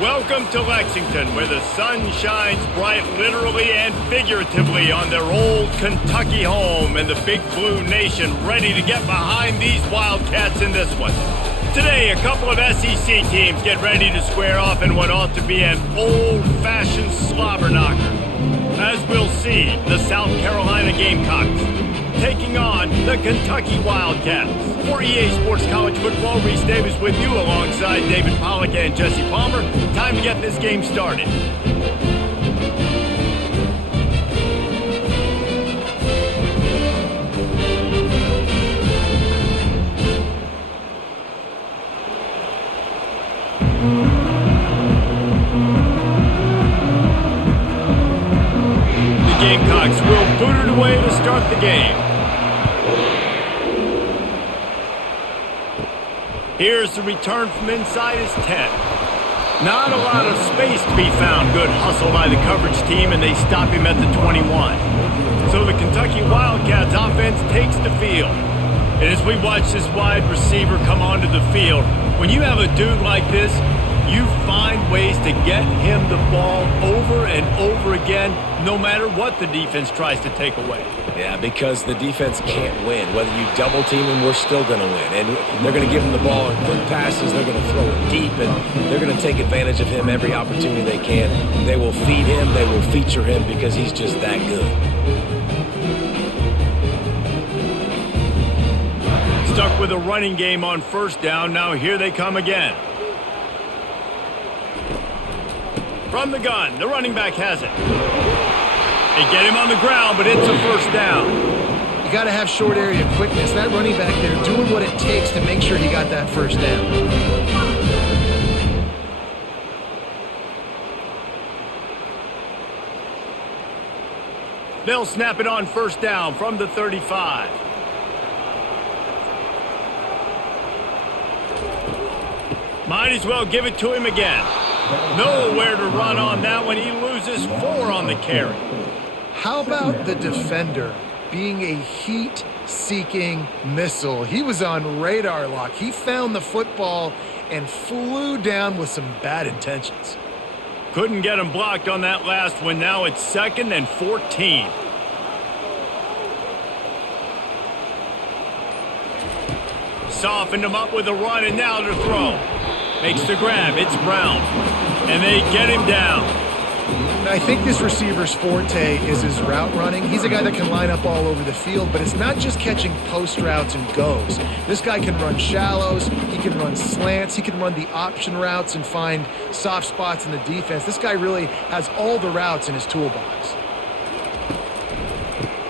Welcome to Lexington, where the sun shines bright literally and figuratively on their old Kentucky home, and the Big Blue Nation ready to get behind these Wildcats in this one. Today, a couple of SEC teams get ready to square off in what ought to be an old-fashioned slobber knocker. As we'll see, the South Carolina Gamecocks taking on the Kentucky Wildcats. For EA Sports College Football, Reese Davis with you alongside David Pollack and Jesse Palmer. Time to get this game started. The Gamecocks will boot it away to start the game. Here's the return from inside his 10. Not a lot of space to be found. Good hustle by the coverage team, and they stop him at the 21. So the Kentucky Wildcats offense takes the field. And as we watch this wide receiver come onto the field, when you have a dude like this, you find ways to get him the ball over and over again, no matter what the defense tries to take away. Yeah, because the defense can't win. Whether you double team him, we're still going to win. And they're going to give him the ball in quick passes. They're going to throw it deep, and they're going to take advantage of him every opportunity they can. They will feed him. They will feature him because he's just that good. Stuck with a running game on first down. Now here they come again. From the gun, the running back has it. They get him on the ground, but it's a first down. You got to have short area quickness. That running back there doing what it takes to make sure he got that first down. They'll snap it on first down from the 35. Might as well give it to him again. Nowhere to run on that one. He loses 4 on the carry. How about the defender being a heat-seeking missile? He was on radar lock. He found the football and flew down with some bad intentions. Couldn't get him blocked on that last one. Now it's 2nd and 14. Softened him up with a run, and now to throw. Makes the grab. It's Brown. And they get him down. I think this receiver's forte is his route running. He's a guy that can line up all over the field, but it's not just catching post routes and goes. This guy can run shallows. He can run slants. He can run the option routes and find soft spots in the defense. This guy really has all the routes in his toolbox.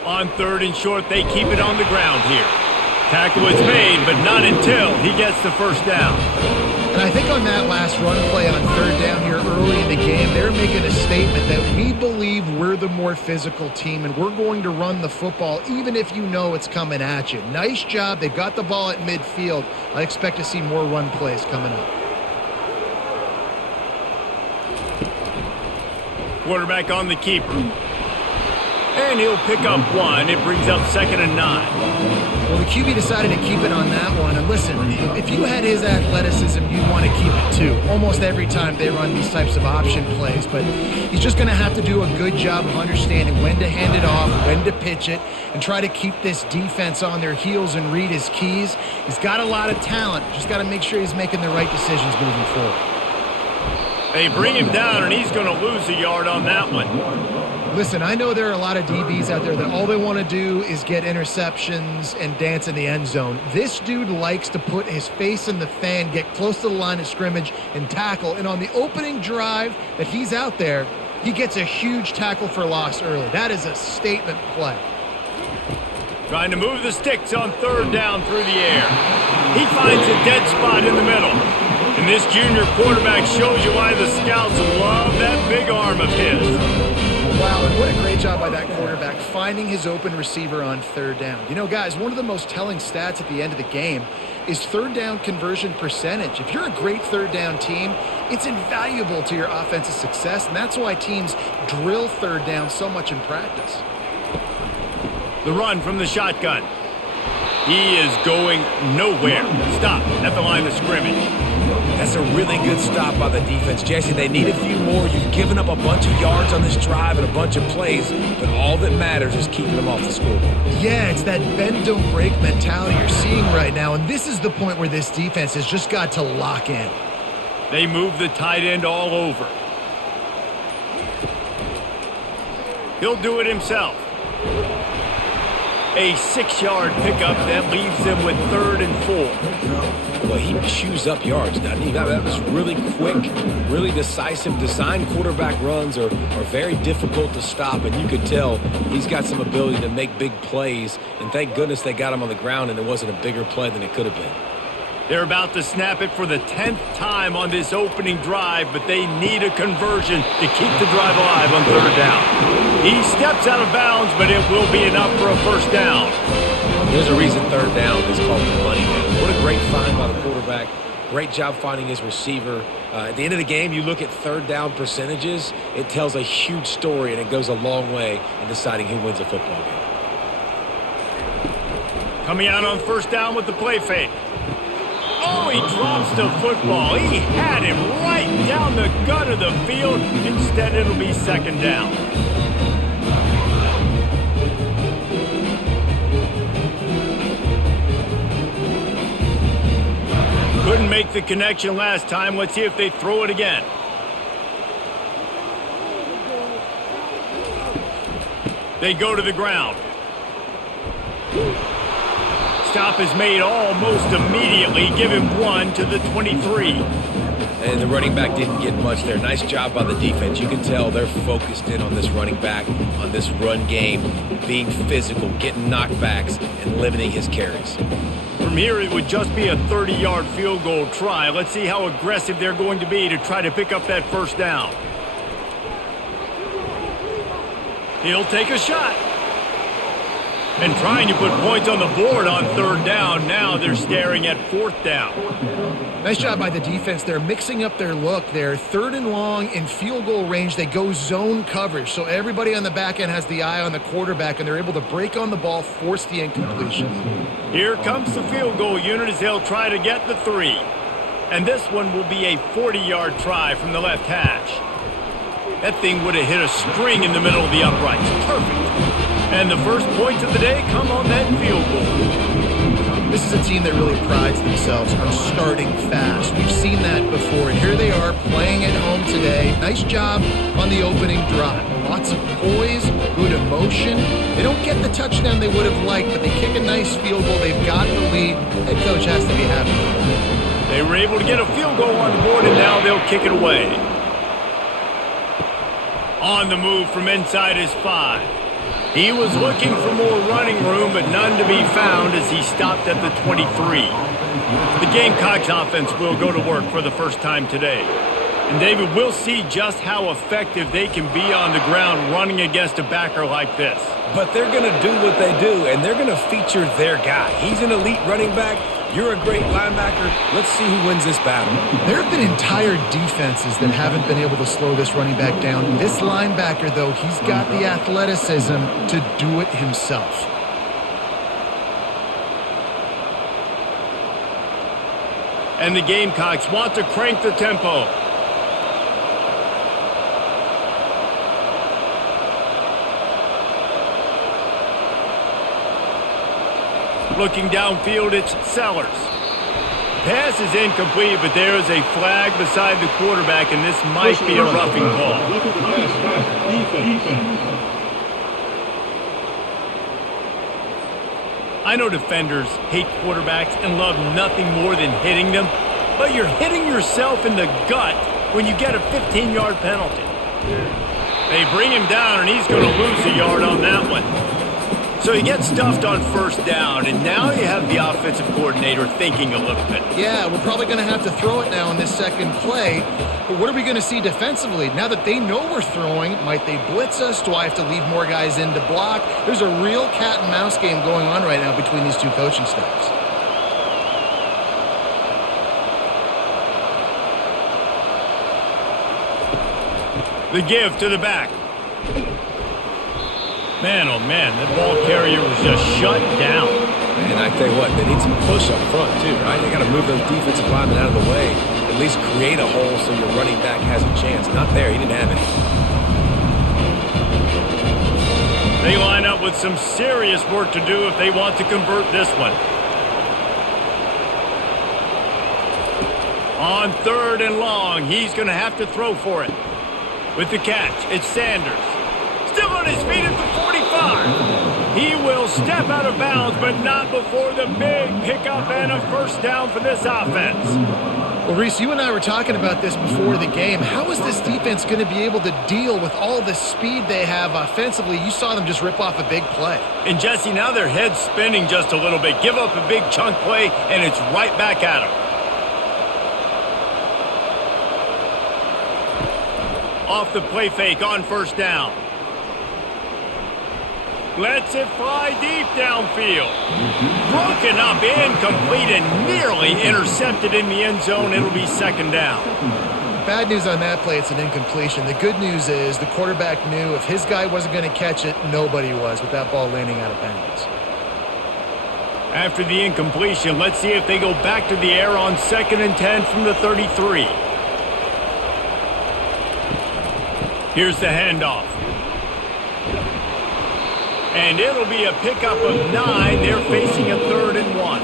On 3rd and short, they keep it on the ground here. Tackle is made, but not until he gets the first down. And I think on that last run play on 3rd down here early in the game, they're making a statement that we believe we're the more physical team and we're going to run the football even if you know it's coming at you. Nice job. They've got the ball at midfield. I expect to see more run plays coming up. Quarterback on the keeper. And he'll pick up 1. It brings up 2nd and 9. Well, the QB decided to keep it on that one. And listen, if you had his athleticism, you'd want to keep it too. Almost every time they run these types of option plays. But he's just going to have to do a good job of understanding when to hand it off, when to pitch it, and try to keep this defense on their heels and read his keys. He's got a lot of talent. Just got to make sure he's making the right decisions moving forward. They bring him down, and he's going to lose a yard on that one. Listen, I know there are a lot of DBs out there that all they want to do is get interceptions and dance in the end zone. This dude likes to put his face in the fan, get close to the line of scrimmage, and tackle. And on the opening drive that he's out there, he gets a huge tackle for loss early. That is a statement play. Trying to move the sticks on 3rd down through the air. He finds a dead spot in the middle. And this junior quarterback shows you why the scouts love that big arm of his. Wow, and what a great job by that quarterback finding his open receiver on 3rd down. You know, guys, one of the most telling stats at the end of the game is 3rd down conversion percentage. If you're a great 3rd down team, it's invaluable to your offensive success, and that's why teams drill 3rd down so much in practice. The run from the shotgun. He is going nowhere. Stop at the line of scrimmage. That's a really good stop by the defense. Jesse, they need a few more. You've given up a bunch of yards on this drive and a bunch of plays, but all that matters is keeping them off the scoreboard. Yeah, it's that bend, don't break mentality you're seeing right now, and this is the point where this defense has just got to lock in. They move the tight end all over. He'll do it himself. A 6-yard pickup that leaves them with 3rd and 4. Well, he chews up yards, doesn't he? That was really quick, really decisive. Design quarterback runs are very difficult to stop, and you could tell he's got some ability to make big plays, and thank goodness they got him on the ground and it wasn't a bigger play than it could have been. They're about to snap it for the 10th time on this opening drive, but they need a conversion to keep the drive alive on 3rd down. He steps out of bounds, but it will be enough for a 1st down. There's a reason 3rd down is called the money down. What a great find by the quarterback. Great job finding his receiver. At the end of the game, you look at 3rd down percentages. It tells a huge story, and it goes a long way in deciding who wins a football game. Coming out on 1st down with the play fake. Oh, he drops the football. He had him right down the gut of the field. Instead, it'll be 2nd down. Couldn't make the connection last time. Let's see if they throw it again. They go to the ground. Stop is made almost immediately. Give him 1 to the 23. And the running back didn't get much there. Nice job by the defense. You can tell they're focused in on this running back, on this run game, being physical, getting knockbacks, and limiting his carries. From here, it would just be a 30-yard field goal try. Let's see how aggressive they're going to be to try to pick up that 1st down. He'll take a shot. And trying to put points on the board on 3rd down. Now they're staring at 4th down. Nice job by the defense. They're mixing up their look. They're 3rd and long in field goal range. They go zone coverage. So everybody on the back end has the eye on the quarterback, and they're able to break on the ball, force the incompletion. Here comes the field goal unit as they'll try to get the 3. And this one will be a 40-yard try from the left hash. That thing would have hit a string in the middle of the uprights. Perfect. And the first points of the day come on that field goal. This is a team that really prides themselves on starting fast. We've seen that before, and here they are playing at home today. Nice job on the opening drive. Lots of poise, good emotion. They don't get the touchdown they would have liked, but they kick a nice field goal. They've got the lead. Head coach has to be happy. They were able to get a field goal on the board, and now they'll kick it away. On the move from inside his 5. He was looking for more running room, but none to be found as he stopped at the 23. The Gamecocks offense will go to work for the first time today. And David, we'll see just how effective they can be on the ground running against a backer like this. But they're going to do what they do, and they're going to feature their guy. He's an elite running back. You're a great linebacker. Let's see who wins this battle. There have been entire defenses that haven't been able to slow this running back down. This linebacker, though, he's got the athleticism to do it himself. And the Gamecocks want to crank the tempo. Looking downfield, it's Sellers. Pass is incomplete, but there is a flag beside the quarterback, and this might be a roughing call. I know defenders hate quarterbacks and love nothing more than hitting them, but you're hitting yourself in the gut when you get a 15-yard penalty. They bring him down, and he's going to lose a yard on that one. So he gets stuffed on 1st down, and now you have the offensive coordinator thinking a little bit. Yeah, we're probably going to have to throw it now in this second play. But what are we going to see defensively? Now that they know we're throwing, might they blitz us? Do I have to leave more guys in to block? There's a real cat and mouse game going on right now between these two coaching staffs. The give to the back. Man, oh man, that ball carrier was just shut down. And I tell you what, they need some push up front too, right? They got to move those defensive linemen out of the way. least create a hole so your running back has a chance. Not there. He didn't have any. They line up with some serious work to do if they want to convert this one. On 3rd and long, he's going to have to throw for it. With the catch, it's Sanders. Still on his feet at the 45. He will step out of bounds, but not before the big pickup and a first down for this offense. Well, Reese, you and I were talking about this before the game. How is this defense going to be able to deal with all the speed they have offensively? You saw them just rip off a big play. And Jesse, now their head's spinning just a little bit. Give up a big chunk play, and it's right back at them. Off the play fake on first down. Lets it fly deep downfield. Broken up, incomplete, and nearly intercepted in the end zone. It'll be 2nd down. Bad news on that play, it's an incompletion. The good news is the quarterback knew if his guy wasn't going to catch it, nobody was with that ball landing out of bounds. After the incompletion, let's see if they go back to the air on 2nd and 10 from the 33. Here's the handoff. And it'll be a pickup of 9. They're facing a 3rd and 1.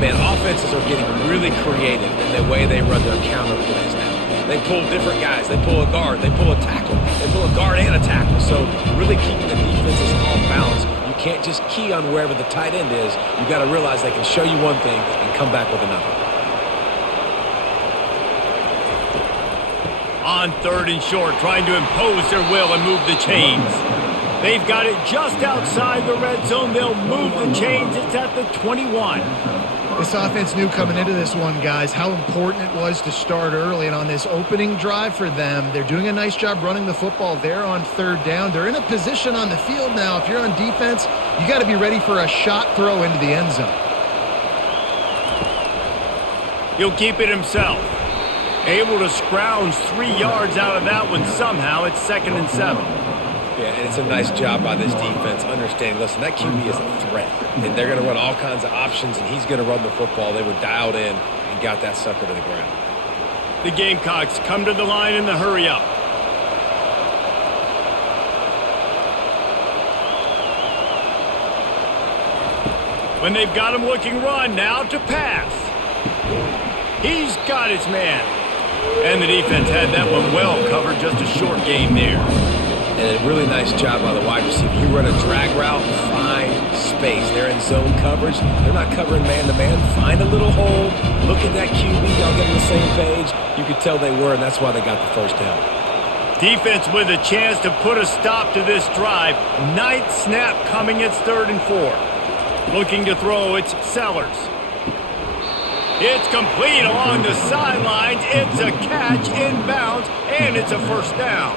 Man, offenses are getting really creative in the way they run their counter plays now. They pull different guys. They pull a guard. They pull a tackle. They pull a guard and a tackle. So really keeping the defenses off balance. You can't just key on wherever the tight end is. You got to realize they can show you one thing and come back with another. On 3rd and short, trying to impose their will and move the chains. They've got it just outside the red zone. They'll move the chains. It's at the 21. This offense knew coming into this one, guys, how important it was to start early. And on this opening drive for them, they're doing a nice job running the football. They're on 3rd down. They're in a position on the field now. If you're on defense, you got to be ready for a shot throw into the end zone. He'll keep it himself. Able to scrounge 3 yards out of that one somehow. It's 2nd and 7. Yeah, and it's a nice job by this defense understanding, listen, that QB is a threat. And they're going to run all kinds of options, and he's going to run the football. They were dialed in and got that sucker to the ground. The Gamecocks come to the line in the hurry-up. When they've got him looking run, now to pass. He's got his man. And the defense had that one well covered, just a short game there. And a really nice job by the wide receiver. You run a drag route, find space. They're in zone coverage. They're not covering man-to-man. Find a little hole. Look at that QB. Y'all get on the same page. You could tell they were, and that's why they got the first down. Defense with a chance to put a stop to this drive. 9th snap coming. It's 3rd and 4. Looking to throw, it's Sellers. It's complete along the sidelines. It's a catch inbounds, and it's a first down.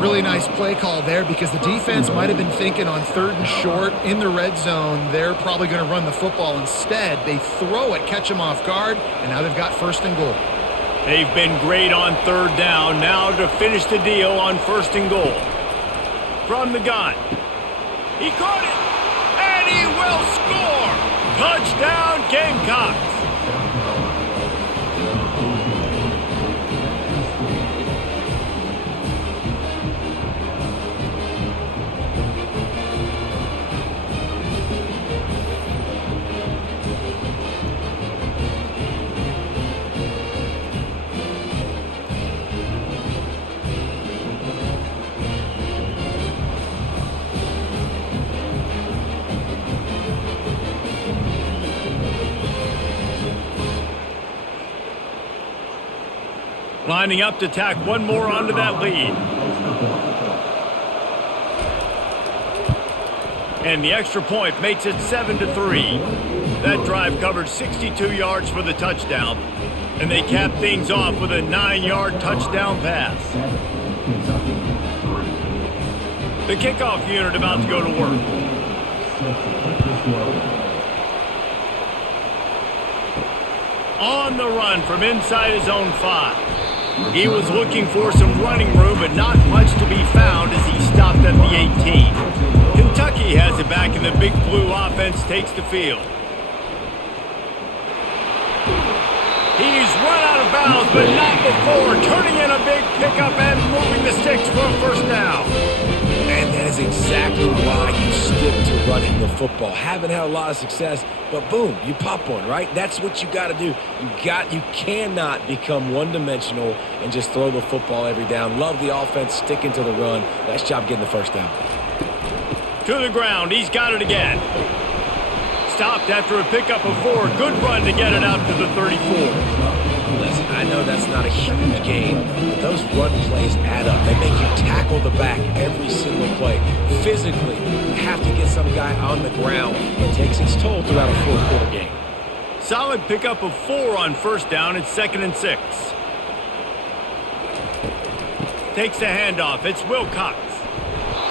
Really nice play call there because the defense might have been thinking on 3rd and short in the red zone. They're probably going to run the football. Instead, they throw it, catch them off guard, and now they've got 1st and goal. They've been great on 3rd down. Now to finish the deal on 1st and goal. From the gun. He caught it, and he will score. Touchdown, Gamecocks. Lining up to tack one more onto that lead. And the extra point makes it 7-3. That drive covered 62 yards for the touchdown. And they cap things off with a 9-yard touchdown pass. The kickoff unit about to go to work. On the run from inside his own 5. He was looking for some running room, but not much to be found as he stopped at the 18. Kentucky has it back, and the Big Blue offense takes the field. He He's run out of bounds, but not before turning in a big pickup and moving the sticks for a first down. And that is exactly why you stick to running the football. Haven't had a lot of success, but boom, you pop one, right? That's what you got to do. You cannot become one-dimensional and just throw the football every down. Love the offense, sticking to the run. Nice job getting the first down. To the ground, he's got it again. Stopped after a pickup of 4. Good run to get it out to the 34. Listen, I know that's not a huge gain, but those run plays add up. They make you tackle the back every single play. Physically, you have to get some guy on the ground. It takes its toll throughout a fourth-quarter game. Solid pickup of 4 on first down. It's 2nd and 6. Takes the handoff. It's Wildcats.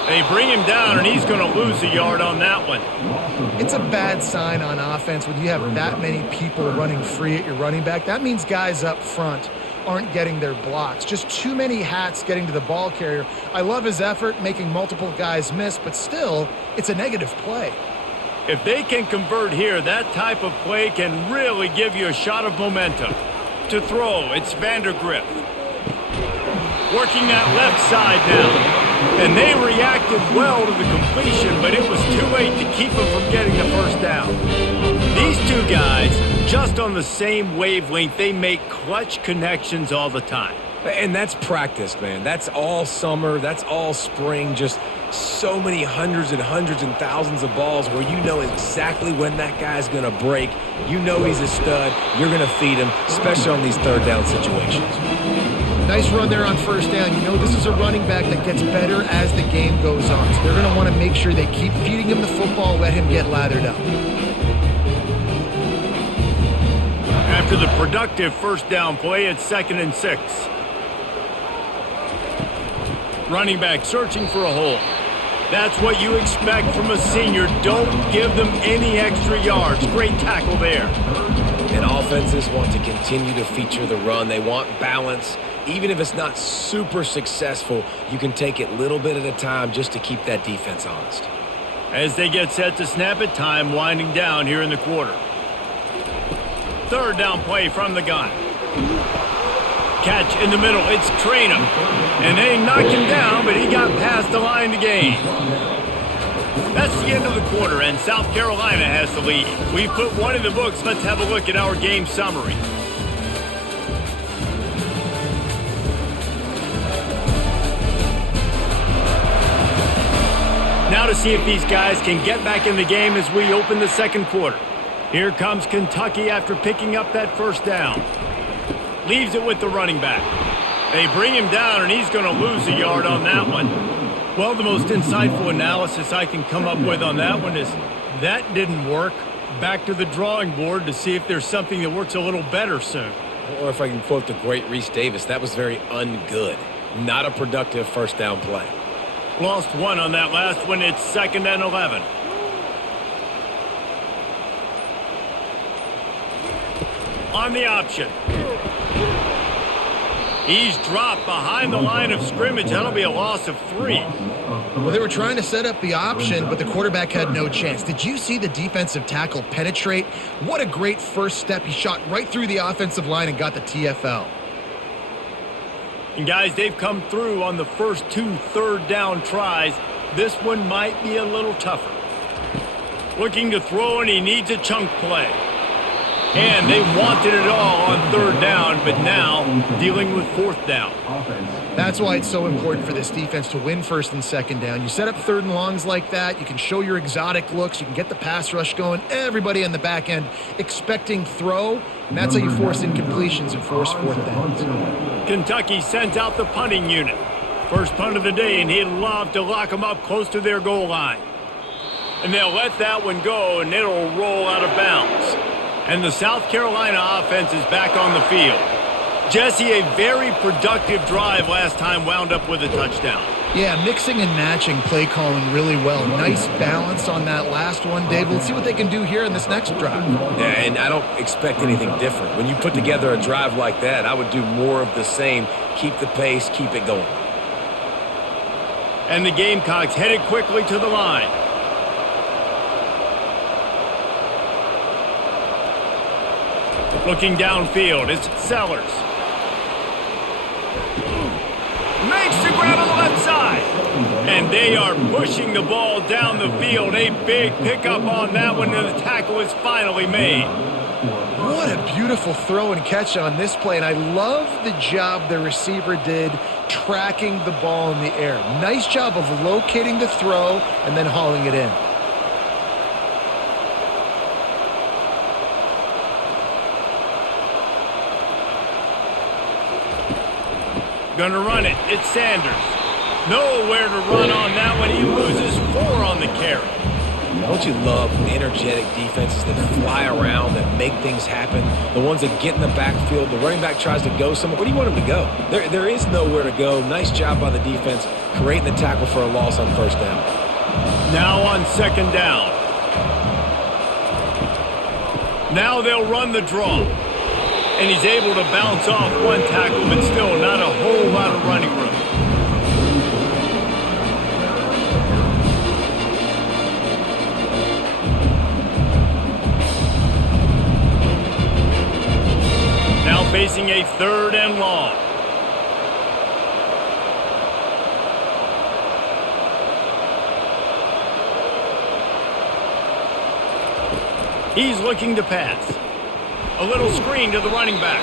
They bring him down, and he's going to lose a yard on that one. It's a bad sign on offense when you have that many people running free at your running back. That means guys up front aren't getting their blocks. Just too many hats getting to the ball carrier. I love his effort, making multiple guys miss, but still, it's a negative play. If they can convert here, that type of play can really give you a shot of momentum. To throw, it's Vandergrift. Working that left side now. And they reacted well to the completion, but it was too late to keep them from getting the first down. These two guys, just on the same wavelength, they make clutch connections all the time. And that's practice, man. That's all summer. That's all spring. Just so many hundreds and thousands of balls where you know exactly when that guy's going to break. You know he's a stud. You're going to feed him, especially on these third down situations. Nice run there on first down. You know, this is a running back that gets better as the game goes on. So they're going to want to make sure they keep feeding him the football, let him get lathered up. After the productive first down play, it's 2nd and 6. Running back searching for a hole. That's what you expect from a senior. Don't give them any extra yards. Great tackle there. And offenses want to continue to feature the run. They want balance. Even if it's not super successful, you can take it a little bit at a time just to keep that defense honest. As they get set to snap it, time winding down here in the quarter. Third down play from the gun. Catch in the middle. It's Traynham. And they knocked him down, but he got past the line to gain. That's the end of the quarter, and South Carolina has the lead. We've put one in the books. Let's have a look at our game summary. Now to see if these guys can get back in the game as we open the second quarter. Here comes Kentucky after picking up that first down. Leaves it with the running back. They bring him down, and he's going to lose a yard on that one. Well, the most insightful analysis I can come up with on that one is that didn't work. Back to the drawing board to see if there's something that works a little better soon. Or if I can quote the great Reese Davis, that was very ungood. Not a productive first down play. Lost one on that last one. It's 2nd and 11. On the option. He's dropped behind the line of scrimmage. That'll be a loss of 3. Well, they were trying to set up the option, but the quarterback had no chance. Did you see the defensive tackle penetrate? What a great first step. He shot right through the offensive line and got the TFL. And guys, they've come through on the first 2 third down tries. This one might be a little tougher. Looking to throw, and he needs a chunk play. And they wanted it all on third down, but now dealing with fourth down. That's why it's so important for this defense to win first and second down. You set up third and longs like that, you can show your exotic looks, you can get the pass rush going, everybody on the back end expecting throw, and that's how you force incompletions and force fourth downs. Kentucky sent out the punting unit. First punt of the day, and he'd love to lock them up close to their goal line. And they'll let that one go, and it'll roll out of bounds. And the South Carolina offense is back on the field. Jesse, a very productive drive last time, wound up with a touchdown. Yeah, mixing and matching play calling really well. Nice balance on that last one, Dave. Let's see what they can do here in this next drive. Yeah, and I don't expect anything different. When you put together a drive like that, I would do more of the same. Keep the pace, keep it going. And the Gamecocks headed quickly to the line. Looking downfield, it's Sellers. Makes the grab on the left side. And they are pushing the ball down the field. A big pickup on that one, and the tackle is finally made. What a beautiful throw and catch on this play, and I love the job the receiver did tracking the ball in the air. Nice job of locating the throw and then hauling it in. Gonna run it. It's Sanders. Nowhere to run on that one. He loses 4 on the carry. Don't you love energetic defenses that fly around, that make things happen? The ones that get in the backfield, the running back tries to go somewhere. Where do you want him to go? There is nowhere to go. Nice job by the defense, creating the tackle for a loss on first down. Now on second down. Now they'll run the draw. And he's able to bounce off one tackle, but still not a whole lot of running room. Now facing a 3rd and long. He's looking to pass. A little screen to the running back.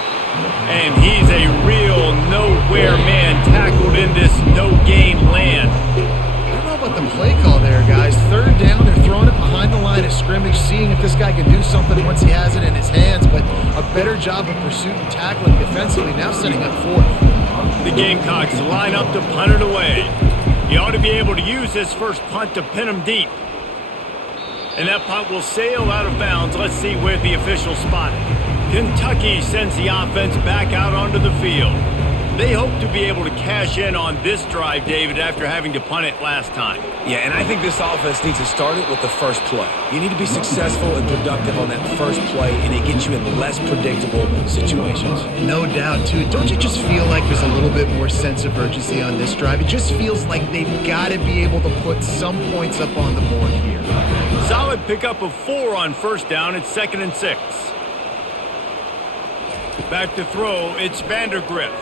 And he's a real nowhere man, tackled in this no-gain land. I don't know about the play call there, guys. 3rd down, they're throwing it behind the line of scrimmage, seeing if this guy can do something once he has it in his hands, but a better job of pursuit and tackling defensively, now setting up 4th. The Gamecocks line up to punt it away. He ought to be able to use this first punt to pin him deep. And that punt will sail out of bounds. Let's see where the official spot it. Kentucky sends the offense back out onto the field. They hope to be able to cash in on this drive, David, after having to punt it last time. Yeah, and I think this offense needs to start it with the first play. You need to be successful and productive on that first play, and it gets you in less predictable situations. No doubt, too. Don't you just feel like there's a little bit more sense of urgency on this drive? It just feels like they've got to be able to put some points up on the board here. Solid pickup of 4 on first down. It's 2nd and 6. Back to throw. It's Vandergriff.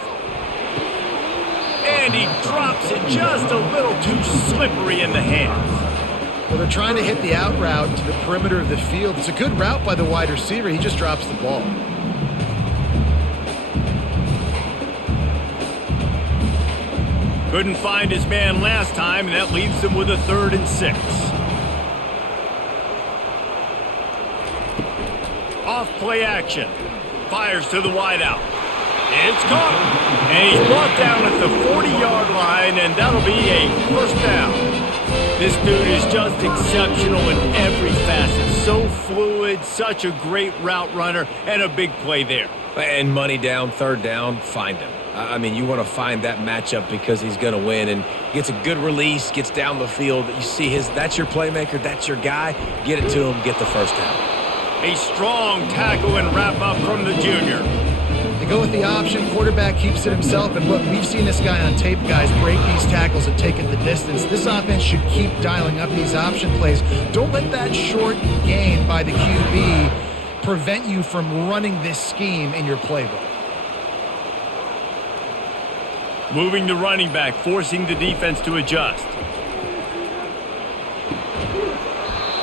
And he drops it just a little too slippery in the hands. Well, they're trying to hit the out route to the perimeter of the field. It's a good route by the wide receiver. He just drops the ball. Couldn't find his man last time, and that leaves him with a 3rd and 6. Off play action. Fires to the wideout. It's caught. And he's brought down at the 40-yard line, and that'll be a first down. This dude is just exceptional in every facet. So fluid, such a great route runner, and a big play there. And money down, 3rd down, find him. I mean, you want to find that matchup because he's going to win, and gets a good release, gets down the field. You see that's your playmaker, that's your guy. Get it to him, get the first down. A strong tackle and wrap-up from the junior. They go with the option. Quarterback keeps it himself. And look, we've seen this guy on tape, guys, break these tackles and take it the distance. This offense should keep dialing up these option plays. Don't let that short gain by the QB prevent you from running this scheme in your playbook. Moving the running back, forcing the defense to adjust.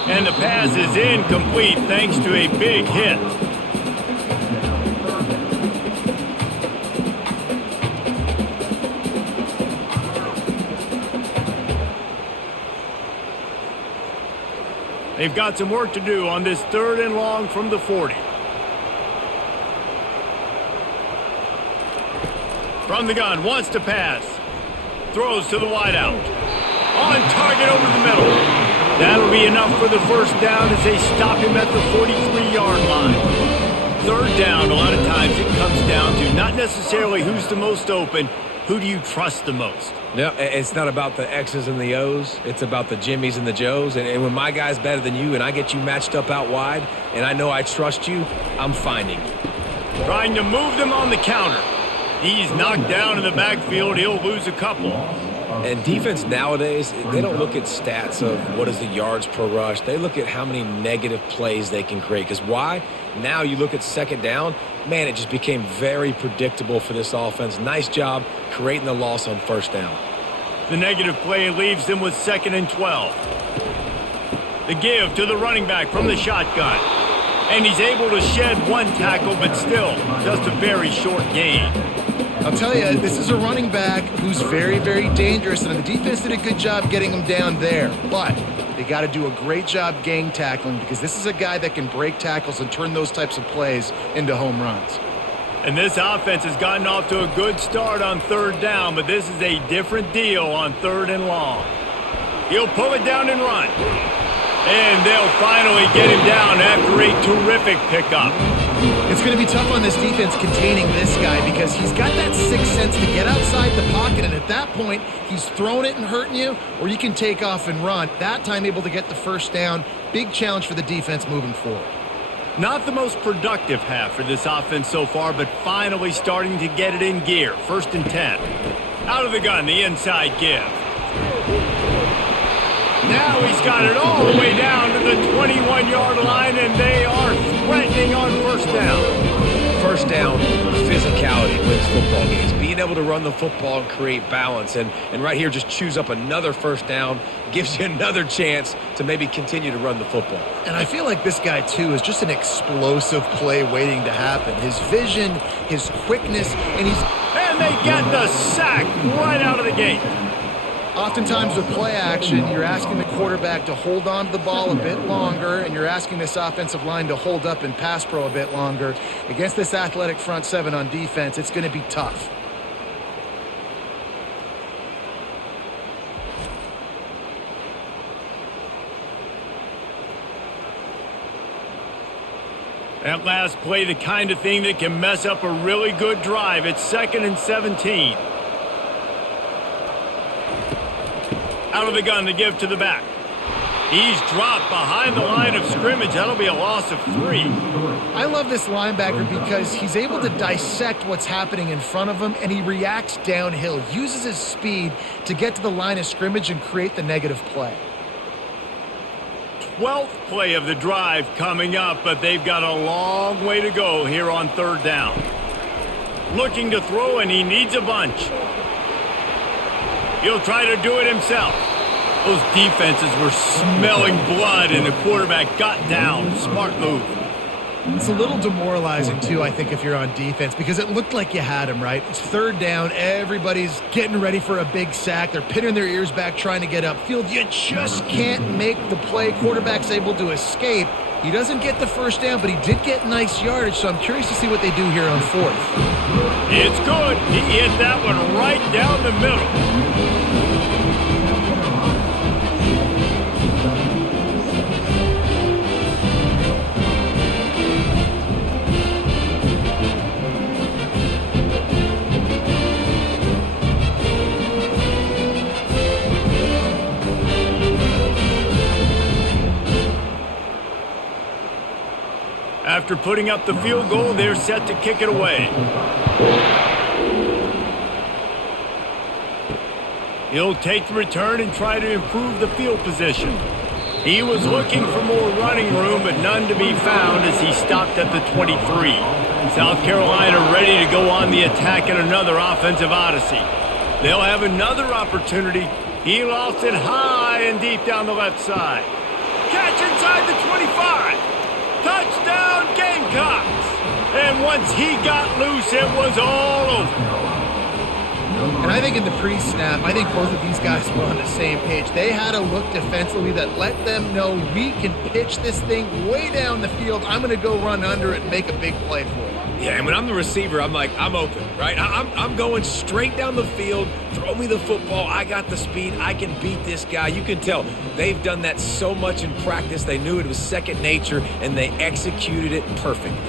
And the pass is incomplete thanks to a big hit. They've got some work to do on this 3rd and long from the 40. From the gun, wants to pass. Throws to the wideout. On target over the middle. That'll be enough for the first down as they stop him at the 43-yard line. 3rd down, a lot of times it comes down to not necessarily who's the most open, who do you trust the most? Yeah, it's not about the X's and the O's. It's about the Jimmys and the Joes. And when my guy's better than you and I get you matched up out wide and I know I trust you, I'm finding you. Trying to move them on the counter. He's knocked down in the backfield. He'll lose a couple. And defense nowadays, they don't look at stats of what is the yards per rush. They look at how many negative plays they can create. Because why? Now you look at second down, man, it just became very predictable for this offense. Nice job creating the loss on first down. The negative play leaves them with 2nd and 12. The give to the running back from the shotgun. And he's able to shed one tackle, but still just a very short gain. I'll tell you, this is a running back who's very, very dangerous, and the defense did a good job getting him down there. But they got to do a great job gang tackling, because this is a guy that can break tackles and turn those types of plays into home runs. And this offense has gotten off to a good start on 3rd down, but this is a different deal on 3rd and long. He'll pull it down and run. And they'll finally get him down after a terrific pickup. It's going to be tough on this defense containing this guy, because he's got that sixth sense to get outside the pocket, and at that point, he's throwing it and hurting you, or you can take off and run. That time able to get the first down. Big challenge for the defense moving forward. Not the most productive half for this offense so far, but finally starting to get it in gear. 1st and 10. Out of the gun, the inside give. Now he's got it all the way down to the 21-yard line, and they are threatening on 1st down. First down, physicality wins football games. Being able to run the football and create balance. And right here, just choose up another first down, gives you another chance to maybe continue to run the football. And I feel like this guy, too, is just an explosive play waiting to happen. His vision, his quickness, and they get the sack right out of the gate. Oftentimes with play action, you're asking the quarterback to hold on to the ball a bit longer, and you're asking this offensive line to hold up and pass pro a bit longer. Against this athletic front seven on defense, it's going to be tough. That last play, the kind of thing that can mess up a really good drive. It's 2nd and 17. Out of the gun to give to the back. He's dropped behind the line of scrimmage. That'll be a loss of 3. I love this linebacker because he's able to dissect what's happening in front of him, and he reacts downhill, uses his speed to get to the line of scrimmage and create the negative play. 12th play of the drive coming up, but they've got a long way to go here on 3rd down. Looking to throw, and he needs a bunch. He'll try to do it himself. Those defenses were smelling blood, and the quarterback got down. Smart move. It's a little demoralizing, too, I think, if you're on defense, because it looked like you had him, right? It's 3rd down. Everybody's getting ready for a big sack. They're pinning their ears back, trying to get upfield. You just can't make the play. Quarterback's able to escape. He doesn't get the first down, but he did get nice yardage, so I'm curious to see what they do here on 4th. It's good. He hit that one right down the middle. After putting up the field goal, they're set to kick it away. He'll take the return and try to improve the field position. He was looking for more running room, but none to be found as he stopped at the 23. South Carolina ready to go on the attack in another offensive odyssey. They'll have another opportunity. He lost it high and deep down the left side. Catch inside the 25. Touchdown, Gamecocks! And once he got loose, it was all over. And I think in the pre-snap, I think both of these guys were on the same page. They had a look defensively that let them know we can pitch this thing way down the field. I'm going to go run under it and make a big play for it. Yeah, and when I'm the receiver, I'm like, I'm open, right? I'm going straight down the field. Throw me the football. I got the speed. I can beat this guy. You can tell they've done that so much in practice. They knew it was second nature, and they executed it perfectly.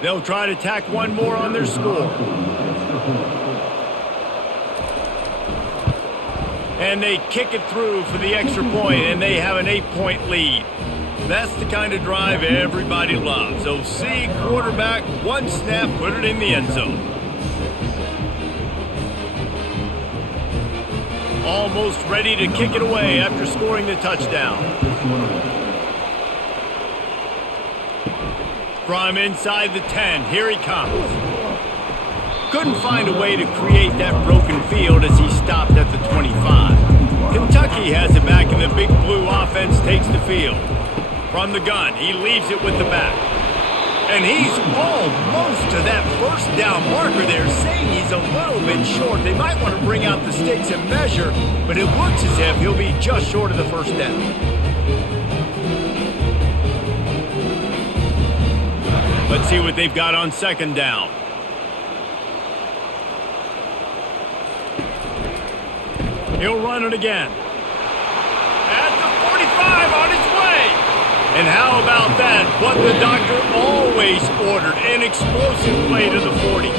They'll try to tack one more on their score. And they kick it through for the extra point, and they have an 8-point lead. That's the kind of drive everybody loves. So see quarterback, one snap, put it in the end zone. Almost ready to kick it away after scoring the touchdown. From inside the 10, here he comes. Couldn't find a way to create that broken field as he stopped at the 25. Kentucky has it back and the Big Blue offense takes the field. From the gun, he leaves it with the back. And he's almost to that first down marker there, saying he's a little bit short. They might want to bring out the sticks and measure, but it looks as if he'll be just short of the first down. Let's see what they've got on second down. He'll run it again. At the 45 on his way. And how about that? What the doctor always ordered, an explosive play to the 40.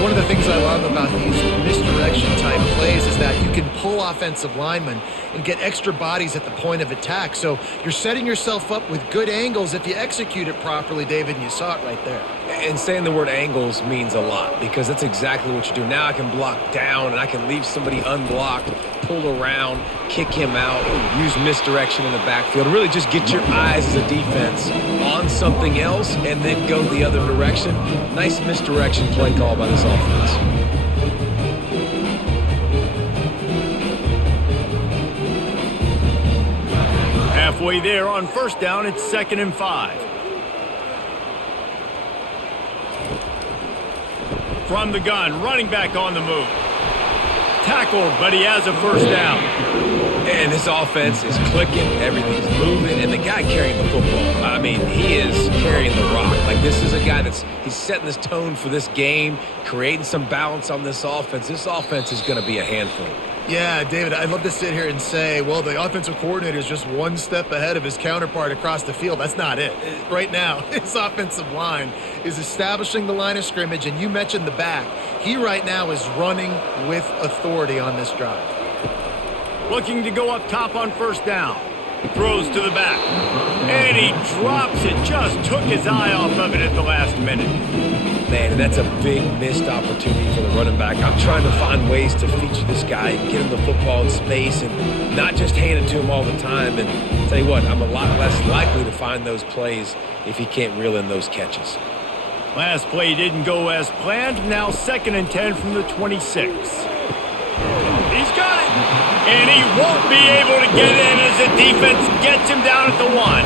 One of the things I love about these misdirection type plays is that you can pull offensive linemen and get extra bodies at the point of attack. So you're setting yourself up with good angles if you execute it properly, David, and you saw it right there. And saying the word angles means a lot because that's exactly what you do. Now I can block down and I can leave somebody unblocked, pull around, kick him out, use misdirection in the backfield. Really just get your eyes as a defense on something else and then go the other direction. Nice misdirection play call by this offense. Halfway there on first down, it's 2nd and 5. From the gun, running back on the move. Tackled, but he has a first down. And this offense is clicking, everything's moving, and the guy carrying the football, I mean, he is carrying the rock. Like, this is a guy he's setting this tone for this game, creating some balance on this offense. This offense is going to be a handful. Yeah, David, I'd love to sit here and say, well, the offensive coordinator is just one step ahead of his counterpart across the field. That's not it. Right now, his offensive line is establishing the line of scrimmage, and you mentioned the back. He right now is running with authority on this drive. Looking to go up top on first down. Throws to the back. And he drops it. Just took his eye off of it at the last minute. Man, and that's a big missed opportunity for the running back. I'm trying to find ways to feature this guy and get him the football in space and not just hand it to him all the time. And I'll tell you what, I'm a lot less likely to find those plays if he can't reel in those catches. Last play didn't go as planned. Now 2nd and 10 from the 26. He's got it. And he won't be able to get in as the defense gets him down at the 1.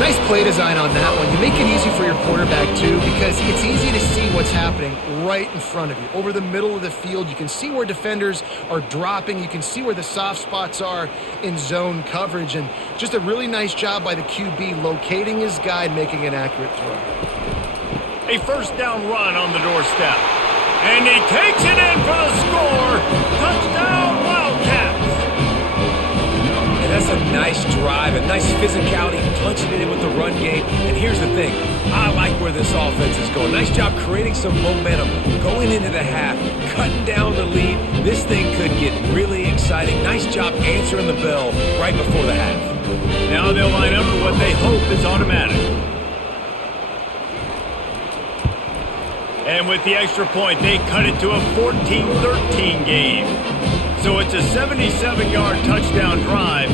Nice play design on that one. You make it easy for your quarterback, too, because it's easy to see what's happening right in front of you. Over the middle of the field, you can see where defenders are dropping. You can see where the soft spots are in zone coverage. And just a really nice job by the QB locating his guy and making an accurate throw. A first down run on the doorstep. And he takes it in for the score. Touchdown, Wildcats. And that's a nice drive, a nice physicality, punching it in with the run game. And here's the thing. I like where this offense is going. Nice job creating some momentum, going into the half, cutting down the lead. This thing could get really exciting. Nice job answering the bell right before the half. Now they'll line up for what they hope is automatic. And with the extra point, they cut it to a 14-13 game. So it's a 77-yard touchdown drive,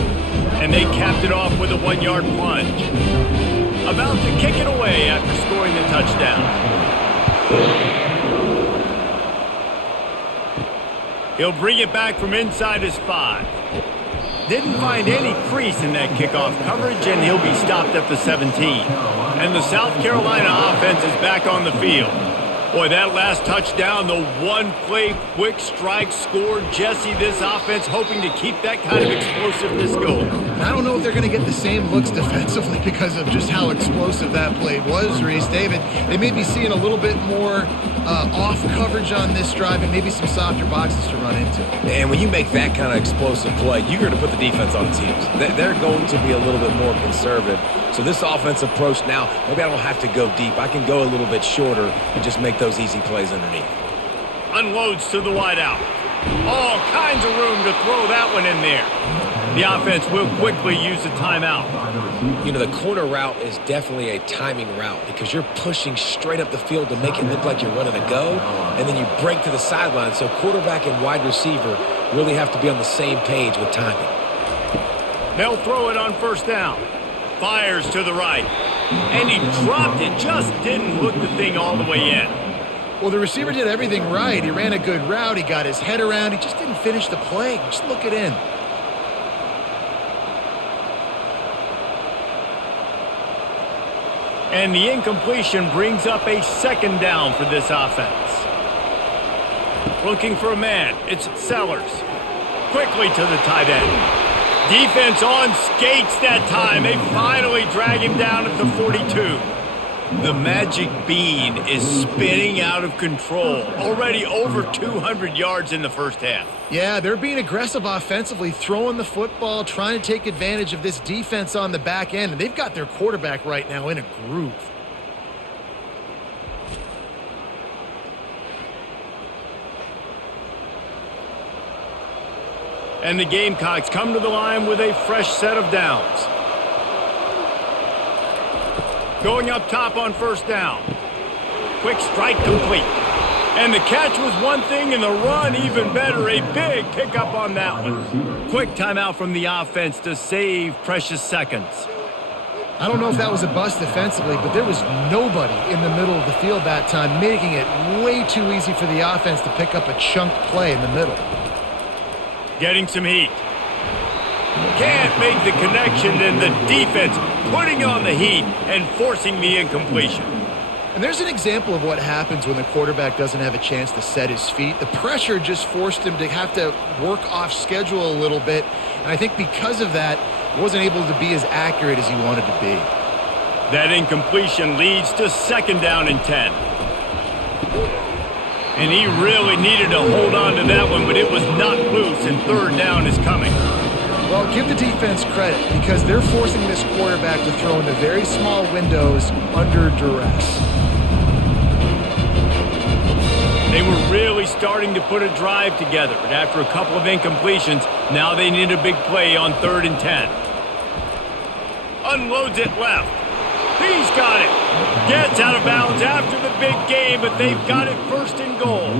and they capped it off with a 1-yard plunge. About to kick it away after scoring the touchdown. He'll bring it back from inside his 5. Didn't find any crease in that kickoff coverage, and he'll be stopped at the 17. And the South Carolina offense is back on the field. Boy, that last touchdown, the one-play quick strike score. Jesse, this offense hoping to keep that kind of explosiveness going. I don't know if they're going to get the same looks defensively because of just how explosive that play was, Reese. David, they may be seeing a little bit more off coverage on this drive and maybe some softer boxes to run into. And when you make that kind of explosive play, you're going to put the defense on its heels. They're going to be a little bit more conservative. So this offensive approach now, maybe I don't have to go deep. I can go a little bit shorter and just make those easy plays underneath. Unloads to the wideout. All kinds of room to throw that one in there. The offense will quickly use the timeout. You know, the corner route is definitely a timing route because you're pushing straight up the field to make it look like you're running a go, and then you break to the sideline. So quarterback and wide receiver really have to be on the same page with timing. They'll throw it on first down. Fires to the right. And he dropped it. Just didn't look the thing all the way in. Well, the receiver did everything right. He ran a good route. He got his head around. He just didn't finish the play. Just look it in. And the incompletion brings up a second down for this offense. Looking for a man. It's Sellers. Quickly to the tight end. Defense on skates that time. They finally drag him down at the 42. The magic bean is spinning out of control. Already over 200 yards in the first half. Yeah, they're being aggressive offensively, throwing the football, trying to take advantage of this defense on the back end. And they've got their quarterback right now in a groove. And the Gamecocks come to the line with a fresh set of downs. Going up top on first down. Quick strike complete. And the catch was one thing and the run even better. A big pickup on that one. Quick timeout from the offense to save precious seconds. I don't know if that was a bust defensively, but there was nobody in the middle of the field that time, making it way too easy for the offense to pick up a chunk play in the middle. Getting some heat. Can't make the connection, and the defense putting on the heat and forcing the incompletion. And there's an example of what happens when the quarterback doesn't have a chance to set his feet. The pressure just forced him to have to work off schedule a little bit, and I think because of that, he wasn't able to be as accurate as he wanted to be. That incompletion leads to second down and 10. And he really needed to hold on to that one, but it was not loose, and third down is coming. Well, give the defense credit because they're forcing this quarterback to throw into very small windows under duress. They were really starting to put a drive together, but after a couple of incompletions, now they need a big play on 3rd and 10. Unloads it left. He's got it. Gets out of bounds after the big game, but they've got it first and goal.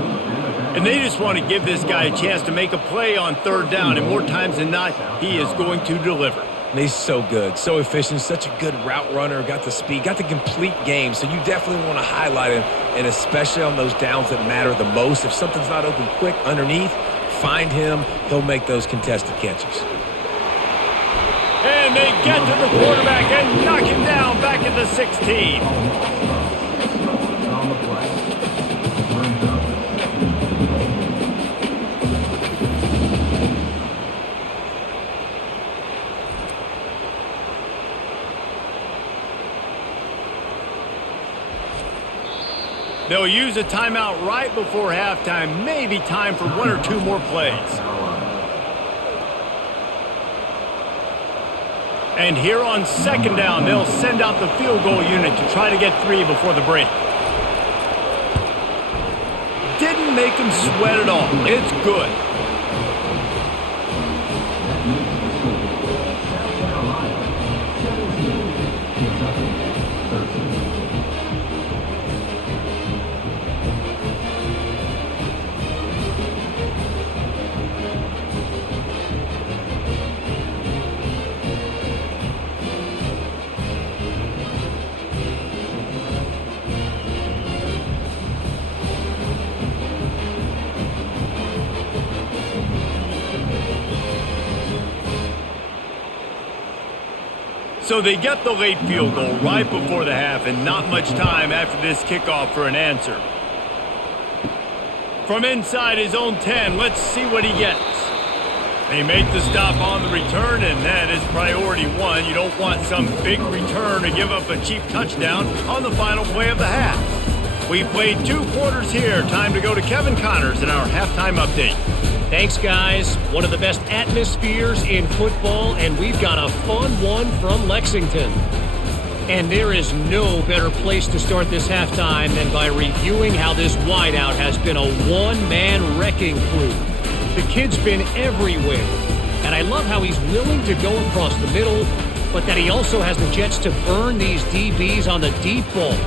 And they just want to give this guy a chance to make a play on 3rd down, and more times than not, he is going to deliver. And he's so good, so efficient, such a good route runner, got the speed, got the complete game, so you definitely want to highlight him, and especially on those downs that matter the most. If something's not open quick underneath, find him. He'll make those contested catches. And they get to the quarterback and knock him down back at the 16. They'll use a timeout right before halftime, maybe time for 1 or 2 more plays. And here on second down, they'll send out the field goal unit to try to get 3 before the break. Didn't make him sweat at all. It's good. So they get the late field goal right before the half, and not much time after this kickoff for an answer. From inside his own 10, let's see what he gets. They make the stop on the return, and that is priority 1. You don't want some big return to give up a cheap touchdown on the final play of the half. We've played 2 quarters here. Time to go to Kevin Connors in our halftime update. Thanks, guys. One of the best atmospheres in football, and we've got a fun one from Lexington. And there is no better place to start this halftime than by reviewing how this wideout has been a one-man wrecking crew. The kid's been everywhere, And I love how he's willing to go across the middle, but that he also has the jets to burn these DBs on the deep ball.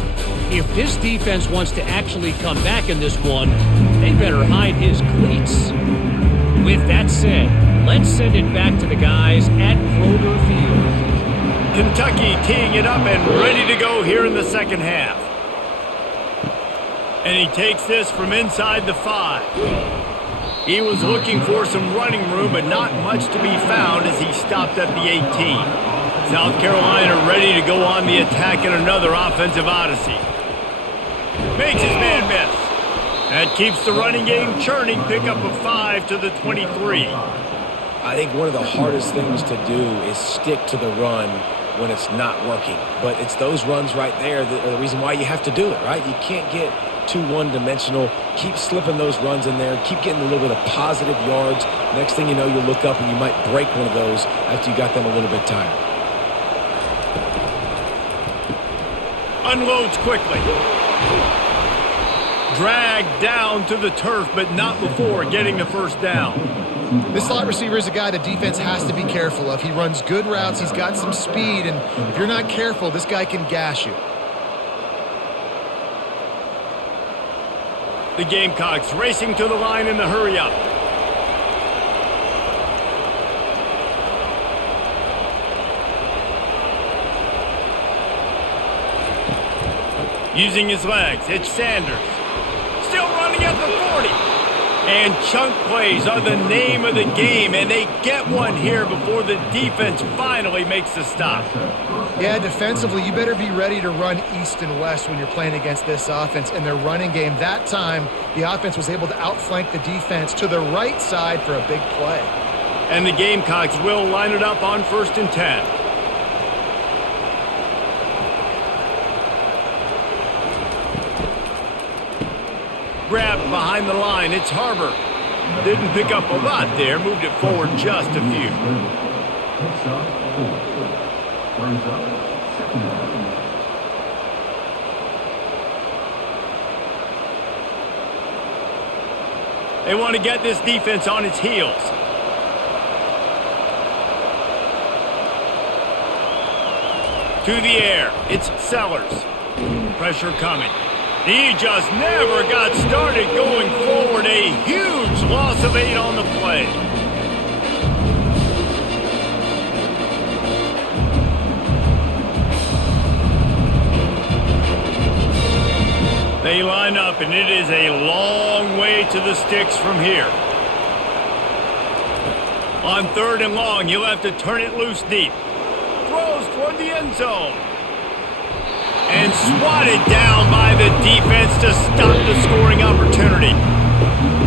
If this defense wants to actually come back in this one, they better hide his cleats. With that said, let's send it back to the guys at Kroger Field. Kentucky teeing it up and ready to go here in the second half. And he takes this from inside the 5. He was looking for some running room, but not much to be found as he stopped at the 18. South Carolina ready to go on the attack in another offensive odyssey. Makes his man miss. That keeps the running game churning. Pick up a 5 to the 23. I think one of the hardest things to do is stick to the run when it's not working. But it's those runs right there that are the reason why you have to do it, right? You can't get too one-dimensional. Keep slipping those runs in there. Keep getting a little bit of positive yards. Next thing you know, you'll look up and you might break one of those after you got them a little bit tired. Unloads quickly. Dragged down to the turf, but not before getting the first down. This slot receiver is a guy the defense has to be careful of. He runs good routes. He's got some speed, and if you're not careful, this guy can gash you. The Gamecocks racing to the line in the hurry-up. Using his legs, it's Sanders. Still running at the 40. And chunk plays are the name of the game, and they get one here before the defense finally makes the stop. Yeah, defensively, you better be ready to run east and west when you're playing against this offense. In their running game, that time, the offense was able to outflank the defense to the right side for a big play. And the Gamecocks will line it up on 1st and 10. Grabbed behind the line, it's Harbor. Didn't pick up a lot there, moved it forward just a few. They want to get this defense on its heels. To the air, it's Sellers. Pressure coming. He just never got started going forward. A huge loss of 8 on the play. They line up, and it is a long way to the sticks from here. On 3rd and long, you'll have to turn it loose deep. Throws toward the end zone. And swatted down by the defense to stop the scoring opportunity.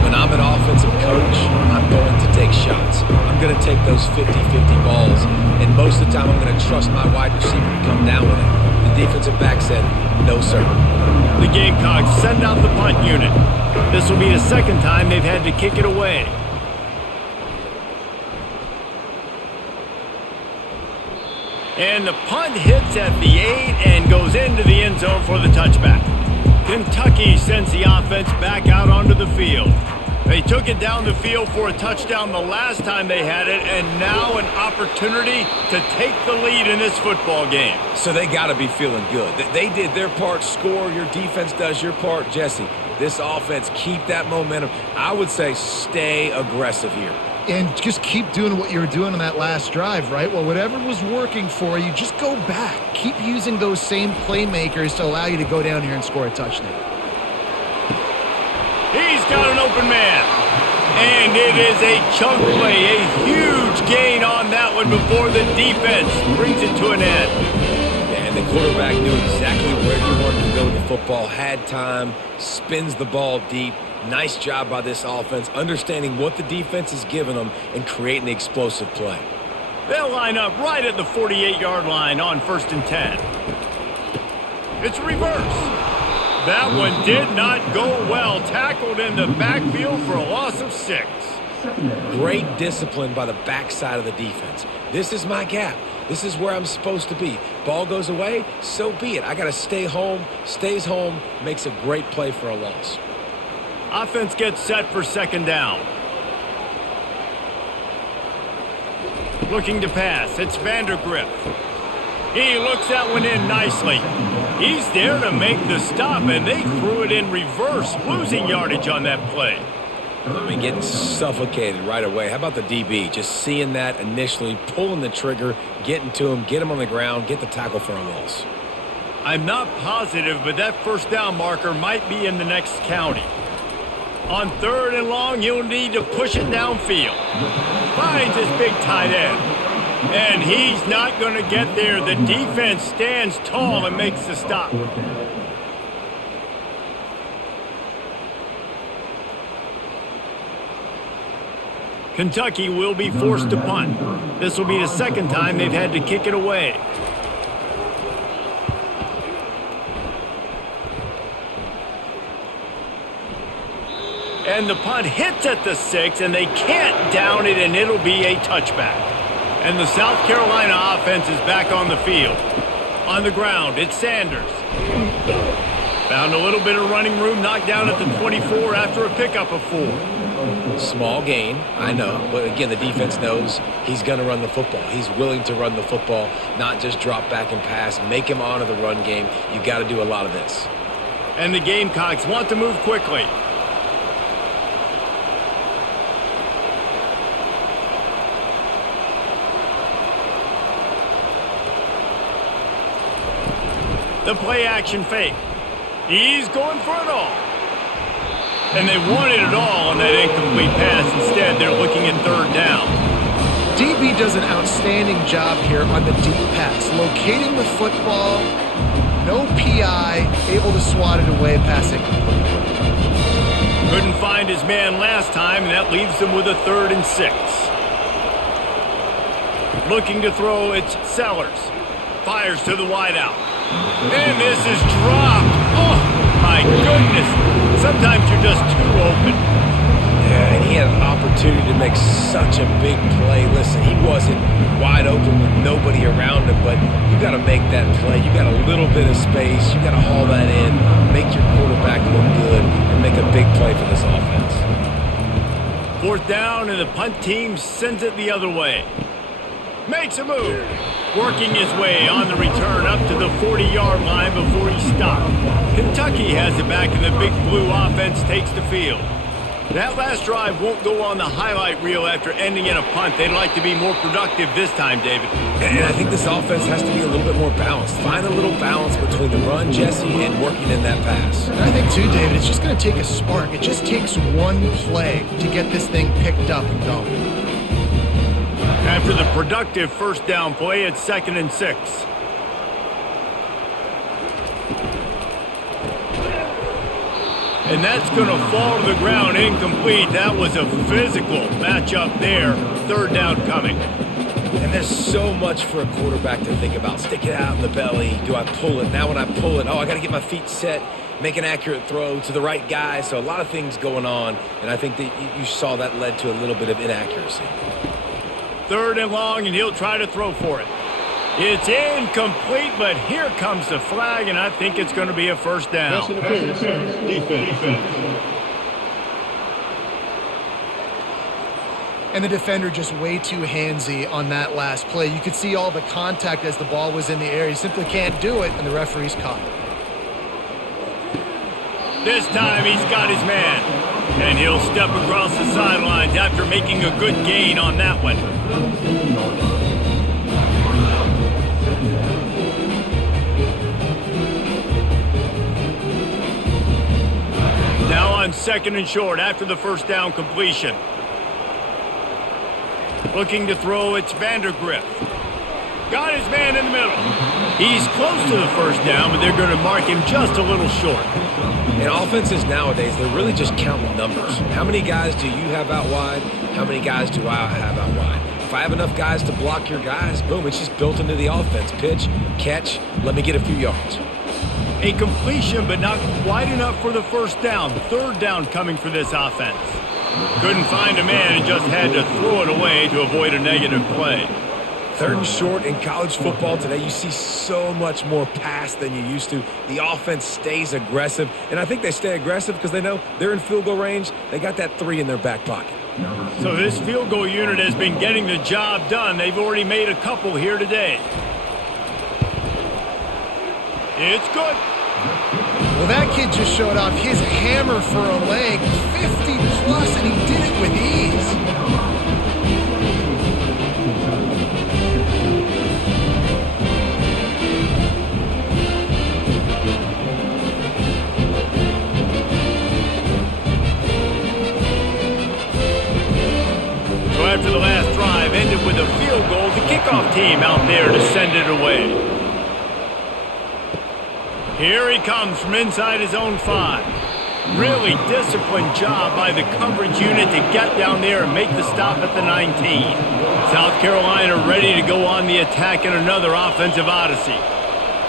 When I'm an offensive coach, I'm going to take shots. I'm going to take those 50-50 balls, and most of the time I'm going to trust my wide receiver to come down with it. The defensive back said, no, sir. The Gamecocks send out the punt unit. This will be the second time they've had to kick it away. And the punt hits at the 8 and goes into the end zone for the touchback. Kentucky sends the offense back out onto the field. They took it down the field for a touchdown the last time they had it, and now an opportunity to take the lead in this football game. So they got to be feeling good. They did their part, score. Your defense does your part. Jesse, this offense, keep that momentum. I would say stay aggressive here. And just keep doing what you were doing on that last drive, right? Well, whatever was working for you, just go back. Keep using those same playmakers to allow you to go down here and score a touchdown. He's got an open man. And it is a chunk play, a huge gain on that one before the defense brings it to an end. And the quarterback knew exactly where he wanted to go with the football, had time, spins the ball deep. Nice job by this offense, understanding what the defense is giving them and creating the explosive play. They'll line up right at the 48-yard line on 1st and 10. It's reverse. That one did not go well. Tackled in the backfield for a loss of 6. Great discipline by the backside of the defense. This is my gap. This is where I'm supposed to be. Ball goes away, so be it. I got to stay home. Stays home, makes a great play for a loss. Offense gets set for 2nd down. Looking to pass. It's Vandergriff. He looks that one in nicely. He's there to make the stop, and they threw it in reverse, losing yardage on that play. I mean, getting suffocated right away. How about the DB? Just seeing that initially, pulling the trigger, getting to him, get him on the ground, get the tackle for a loss. I'm not positive, but that first down marker might be in the next county. On 3rd and long, he'll need to push it downfield. Finds his big tight end. And he's not going to get there. The defense stands tall and makes the stop. Kentucky will be forced to punt. This will be the second time they've had to kick it away. And the punt hits at the 6, and they can't down it, and it'll be a touchback. And the South Carolina offense is back on the field. On the ground, it's Sanders. Found a little bit of running room, knocked down at the 24 after a pickup of 4. Small gain, I know, but again, the defense knows he's going to run the football. He's willing to run the football, not just drop back and pass, make him honor the run game. You got to do a lot of this. And the Gamecocks want to move quickly. The play action fake. He's going for it all. And they wanted it all on that incomplete pass. Instead, they're looking at 3rd down. DB does an outstanding job here on the deep pass. Locating the football, no PI, able to swat it away, pass it complete. Couldn't find his man last time, and that leaves them with a 3rd and 6. Looking to throw, it's Sellers. Fires to the wideout. And this is dropped. Oh, my goodness. Sometimes you're just too open. Yeah, and he had an opportunity to make such a big play. Listen, he wasn't wide open with nobody around him, but you got to make that play. You got a little bit of space. You got to haul that in, make your quarterback look good, and make a big play for this offense. 4th down, and the punt team sends it the other way. Makes a move. Working his way on the return up to the 40-yard line before he stopped. Kentucky has it back, and the Big Blue offense takes the field. That last drive won't go on the highlight reel after ending in a punt. They'd like to be more productive this time, David. And I think this offense has to be a little bit more balanced. Find a little balance between the run, Jesse, and working in that pass. And I think, too, David, it's just going to take a spark. It just takes one play to get this thing picked up and going. After the productive first down play, it's 2nd and 6. And that's going to fall to the ground incomplete. That was a physical matchup there. 3rd down coming. And there's so much for a quarterback to think about. Stick it out in the belly. Do I pull it? Now when I pull it, I got to get my feet set, make an accurate throw to the right guy. So a lot of things going on. And I think that you saw that led to a little bit of inaccuracy. 3rd and long, and he'll try to throw for it. It's incomplete, but here comes the flag, and I think it's going to be a 1st down. Defense. And the defender just way too handsy on that last play. You could see all the contact as the ball was in the air. He simply can't do it, and the referee's caught it. This time he's got his man. And he'll step across the sidelines after making a good gain on that one. Now on 2nd and short after the first down completion. Looking to throw, it's Vandergriff. Got his man in the middle. He's close to the first down, but they're going to mark him just a little short. And offenses nowadays, they're really just counting numbers. How many guys do you have out wide? How many guys do I have out wide? If I have enough guys to block your guys, boom, it's just built into the offense. Pitch, catch, let me get a few yards. A completion, but not quite enough for the first down. 3rd down coming for this offense. Couldn't find a man and just had to throw it away to avoid a negative play. 3rd and short in college football today, you see so much more pass than you used to. The offense stays aggressive, and I think they stay aggressive because they know they're in field goal range. They got that 3 in their back pocket. So this field goal unit has been getting the job done. They've already made a couple here today. It's good. Well, that kid just showed off his hammer for a leg, 50 plus, and he did it with ease. So after the last drive ended with a field goal, the kickoff team out there to send it away. Here he comes from inside his own 5. Really disciplined job by the coverage unit to get down there and make the stop at the 19. South Carolina ready to go on the attack in another offensive odyssey.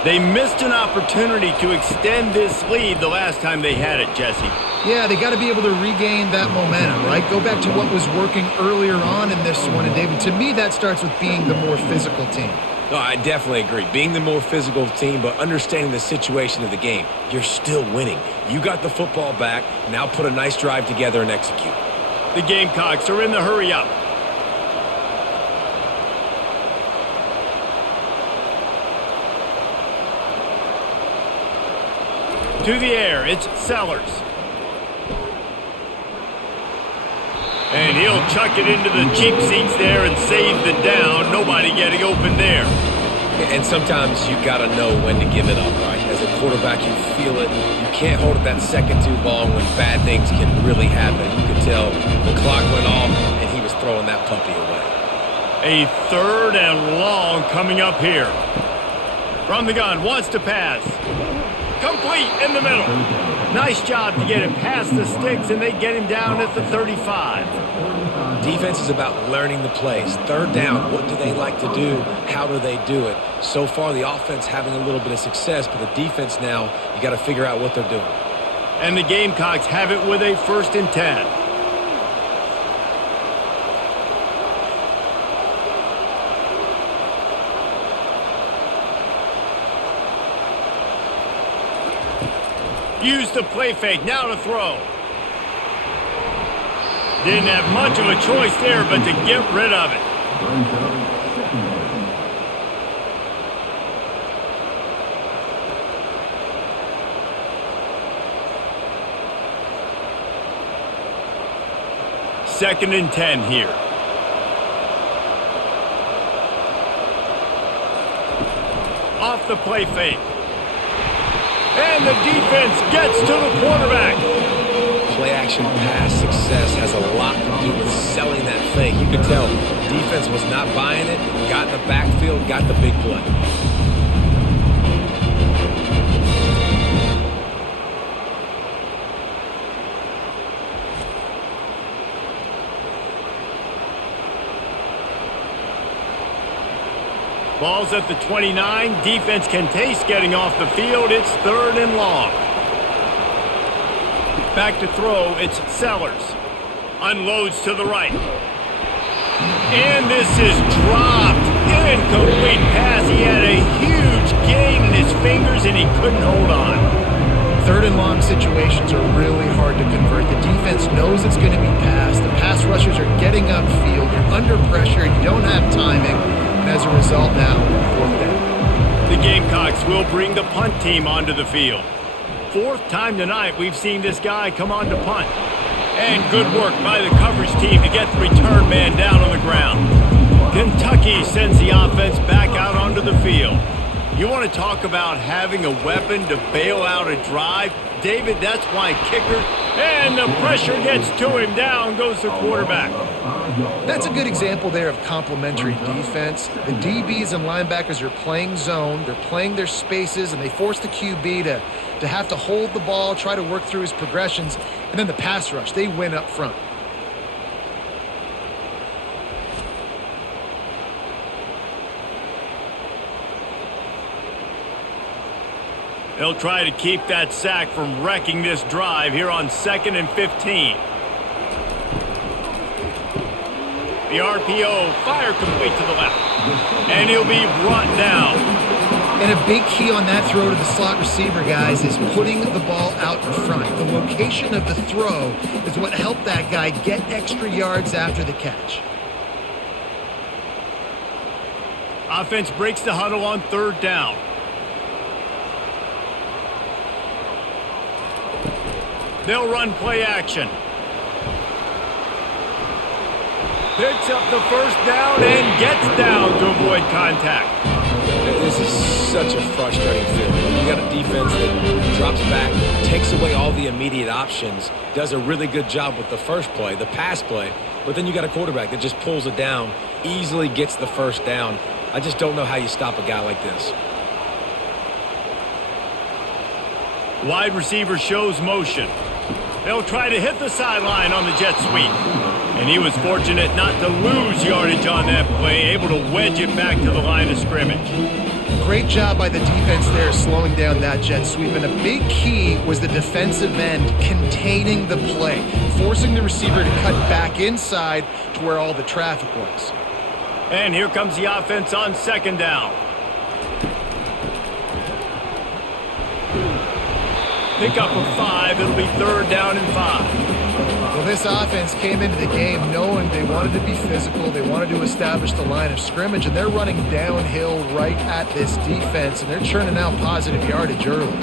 They missed an opportunity to extend this lead the last time they had it, Jesse. Yeah, they got to be able to regain that momentum, right? Go back to what was working earlier on in this one. And, David, to me, that starts with being the more physical team. No, I definitely agree. Being the more physical team, but understanding the situation of the game. You're still winning. You got the football back. Now put a nice drive together and execute. The Gamecocks are in the hurry up. To the air, it's Sellers. And he'll chuck it into the cheap seats there and save the down. Nobody getting open there. And sometimes you got to know when to give it up, right? As a quarterback, you feel it. You can't hold it that second too long when bad things can really happen. You could tell the clock went off and he was throwing that puppy away. A 3rd and long coming up here. From the gun, wants to pass. Complete in the middle. Nice job to get him past the sticks, and they get him down at the 35. Defense is about learning the plays. 3rd down, what do they like to do? How do they do it? So far, the offense having a little bit of success, but the defense now, you got to figure out what they're doing. And the Gamecocks have it with a 1st and 10. Use the play fake, now to throw. Didn't have much of a choice there, but to get rid of it. Second and 10 here. Off the play fake. And the defense gets to the quarterback. Play-action pass success has a lot to do with selling that fake. You could tell defense was not buying it, got in the backfield, got the big play. Ball's at the 29. Defense can taste getting off the field. It's 3rd and long. Back to throw. It's Sellers. Unloads to the right. And this is dropped. Incomplete pass. He had a huge gain in his fingers, and he couldn't hold on. 3rd and long situations are really hard to convert. The defense knows it's going to be passed. The pass rushers are getting upfield. You're under pressure. You don't have timing. As a result now, 4th down. The Gamecocks will bring the punt team onto the field. 4th time tonight we've seen this guy come on to punt. And good work by the coverage team to get the return man down on the ground. Kentucky sends the offense back out onto the field. You want to talk about having a weapon to bail out a drive? David, that's why kicker. And the pressure gets to him. Down goes the quarterback. That's a good example there of complementary defense. The DBs and linebackers are playing zone. They're playing their spaces, and they force the QB to have to hold the ball, try to work through his progressions. And then the pass rush, they win up front. They'll try to keep that sack from wrecking this drive here on 2nd and 15. The RPO, fire complete to the left. And he'll be brought down. And a big key on that throw to the slot receiver, guys, is putting the ball out in front. The location of the throw is what helped that guy get extra yards after the catch. Offense breaks the huddle on 3rd down. They'll run play action. Picks up the 1st down and gets down to avoid contact. This is such a frustrating feeling. You got a defense that drops back, takes away all the immediate options, does a really good job with the first play, the pass play, but then you got a quarterback that just pulls it down, easily gets the 1st down. I just don't know how you stop a guy like this. Wide receiver shows motion. They'll try to hit the sideline on the jet sweep. And he was fortunate not to lose yardage on that play, able to wedge it back to the line of scrimmage. Great job by the defense there slowing down that jet sweep. And a big key was the defensive end containing the play, forcing the receiver to cut back inside to where all the traffic was. And here comes the offense on 2nd down. Pick up a 5. It'll be 3rd down and 5. Well, this offense came into the game knowing they wanted to be physical, they wanted to establish the line of scrimmage, and they're running downhill right at this defense, and they're churning out positive yardage early.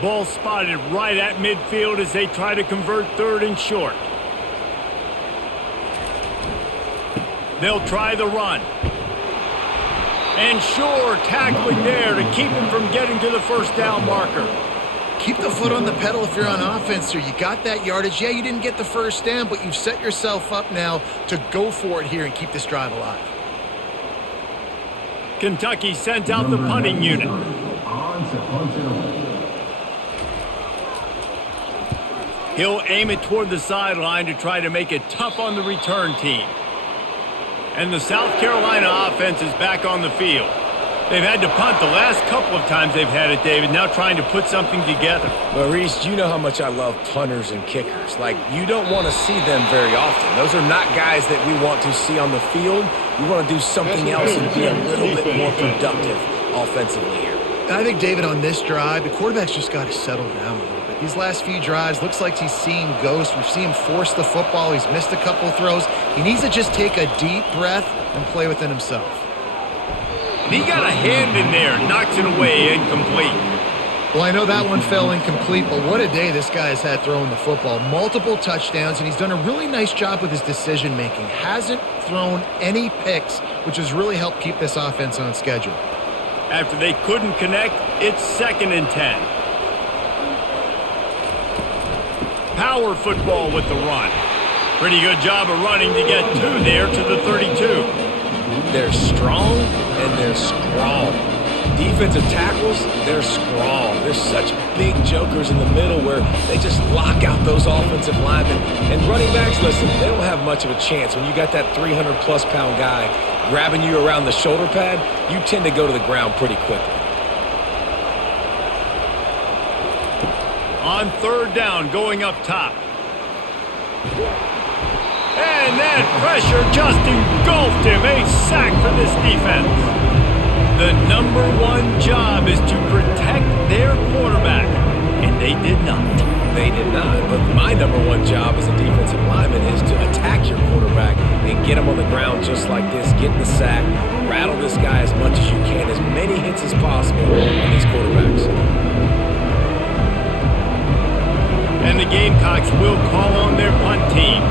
Ball spotted right at midfield as they try to convert 3rd and short. They'll try the run. And sure, tackling there to keep him from getting to the 1st down marker. Keep the foot on the pedal if you're on offense here. You got that yardage. Yeah, you didn't get the 1st down, but you've set yourself up now to go for it here and keep this drive alive. Kentucky sends out the punting unit. He'll aim it toward the sideline to try to make it tough on the return team. And the South Carolina offense is back on the field. They've had to punt the last couple of times they've had it, David, now trying to put something together. Maurice, you know how much I love punters and kickers. Like, you don't want to see them very often. Those are not guys that we want to see on the field. We want to do something else and be a little bit more productive offensively here. And I think, David, on this drive, the quarterback's just got to settle down a little bit. These last few drives, looks like he's seeing ghosts. We've seen him force the football. He's missed a couple of throws. He needs to just take a deep breath and play within himself. He got a hand in there, knocks it away, incomplete. Well, I know that one fell incomplete, but what a day this guy has had throwing the football. Multiple touchdowns, and he's done a really nice job with his decision-making. Hasn't thrown any picks, which has really helped keep this offense on schedule. After they couldn't connect, it's 2nd and 10. Power football with the run. Pretty good job of running to get 2 there to the 32. They're strong and they're strong. Defensive tackles, they're strong. There's such big jokers in the middle where they just lock out those offensive linemen. And running backs, listen, they don't have much of a chance. When you got that 300-plus pound guy grabbing you around the shoulder pad, you tend to go to the ground pretty quickly. On 3rd down, going up top. And that pressure just engulfed him. A sack for this defense. The #1 job is to protect their quarterback. And they did not. They did not. But my #1 job as a defensive lineman is to attack your quarterback and get him on the ground just like this. Get the sack. Rattle this guy as much as you can. As many hits as possible on these quarterbacks. And the Gamecocks will call on their punt team.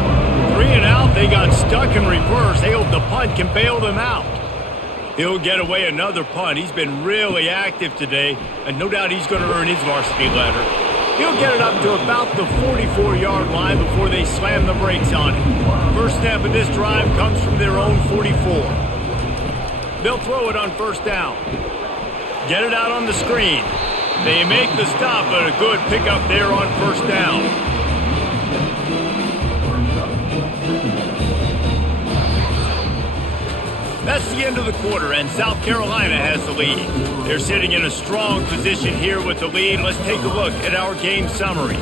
3 and out, they got stuck in reverse. They hope the punt can bail them out. He'll get away another punt. He's been really active today, and no doubt he's going to earn his varsity letter. He'll get it up to about the 44-yard line before they slam the brakes on it. First snap of this drive comes from their own 44. They'll throw it on 1st down. Get it out on the screen. They make the stop, but a good pickup there on 1st down. That's the end of the quarter, and South Carolina has the lead. They're sitting in a strong position here with the lead. Let's take a look at our game summary.